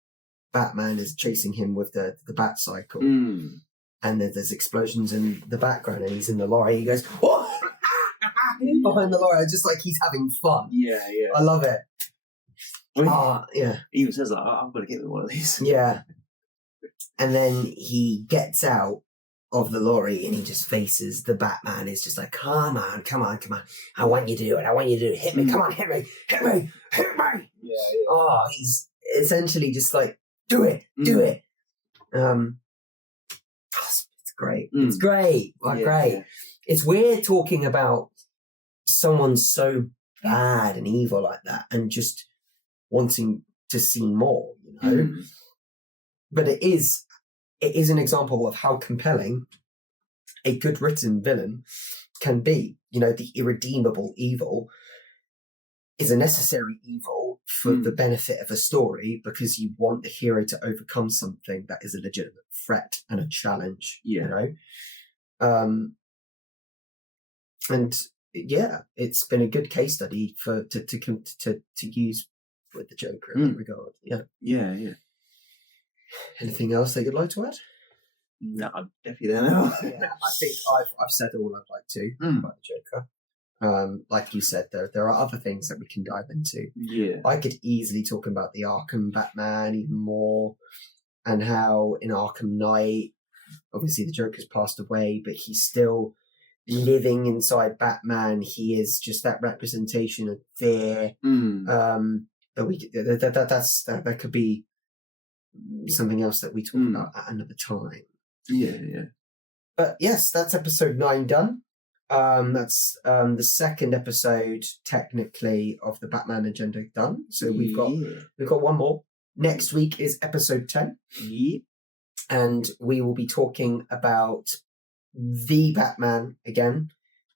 Batman is chasing him with the bat cycle, and there's explosions in the background, and he's in the lorry, he goes, "What?" behind the lorry, just like he's having fun. Yeah, yeah. I love it. Yeah. He even says, like, I'm going to get me one of these. Yeah. And then he gets out of the lorry and he just faces the Batman. He's just like, come on. I want you to do it. Hit me. Come on, hit me. Yeah, yeah. Oh, he's essentially just like, do it. It's great. It's great. Great. Yeah. It's weird talking about someone so bad and evil like that and just wanting to see more, you know? But it is an example of how compelling a good written villain can be. You know, the irredeemable evil is a necessary evil for the benefit of a story because you want the hero to overcome something that is a legitimate threat and a challenge, you know? And yeah, it's been a good case study to use with the Joker in that regard. Yeah. Anything else that you'd like to add? No, I'm definitely there now. Yeah, I think I've said all I'd like to about the Joker. Like you said, there are other things that we can dive into. Yeah, I could easily talk about the Arkham Batman even more, and how in Arkham Knight, obviously the Joker's passed away, but he's still living inside Batman. He is just that representation of fear. That could be something else that we talk about at another time. Yeah. But yes, that's episode 9 done. That's the second episode technically of the Batman agenda done. So we've got one more. Next week is episode 10. Yeah. And we will be talking about the Batman again,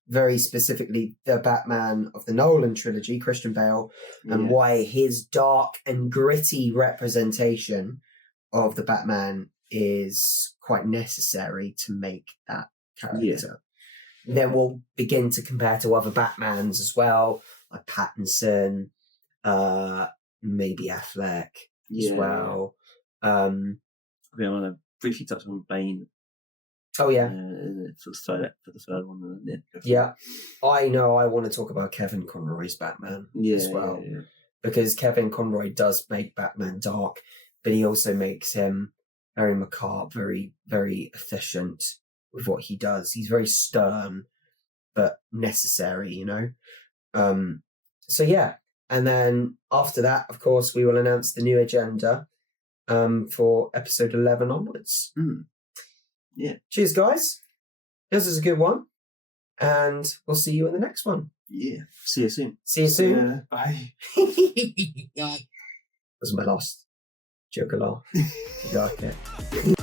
very specifically the Batman of the Nolan trilogy, Christian Bale, and why his dark and gritty representation of the Batman is quite necessary to make that character. Then we'll begin to compare to other Batmans as well, like Pattinson, maybe Affleck as well. I want to briefly touch on Bane. Oh yeah, for the third one. Yeah, I know. I want to talk about Kevin Conroy's Batman as well, because Kevin Conroy does make Batman dark, but he also makes him very macabre, very, very efficient with what he does. He's very stern, but necessary, you know? So yeah. And then after that, of course, we will announce the new agenda for episode 11 onwards. Yeah. Cheers, guys. This is a good one. And we'll see you in the next one. Yeah. See you soon. See you soon. Yeah. Bye. That was my last Joker laugh. Dark it.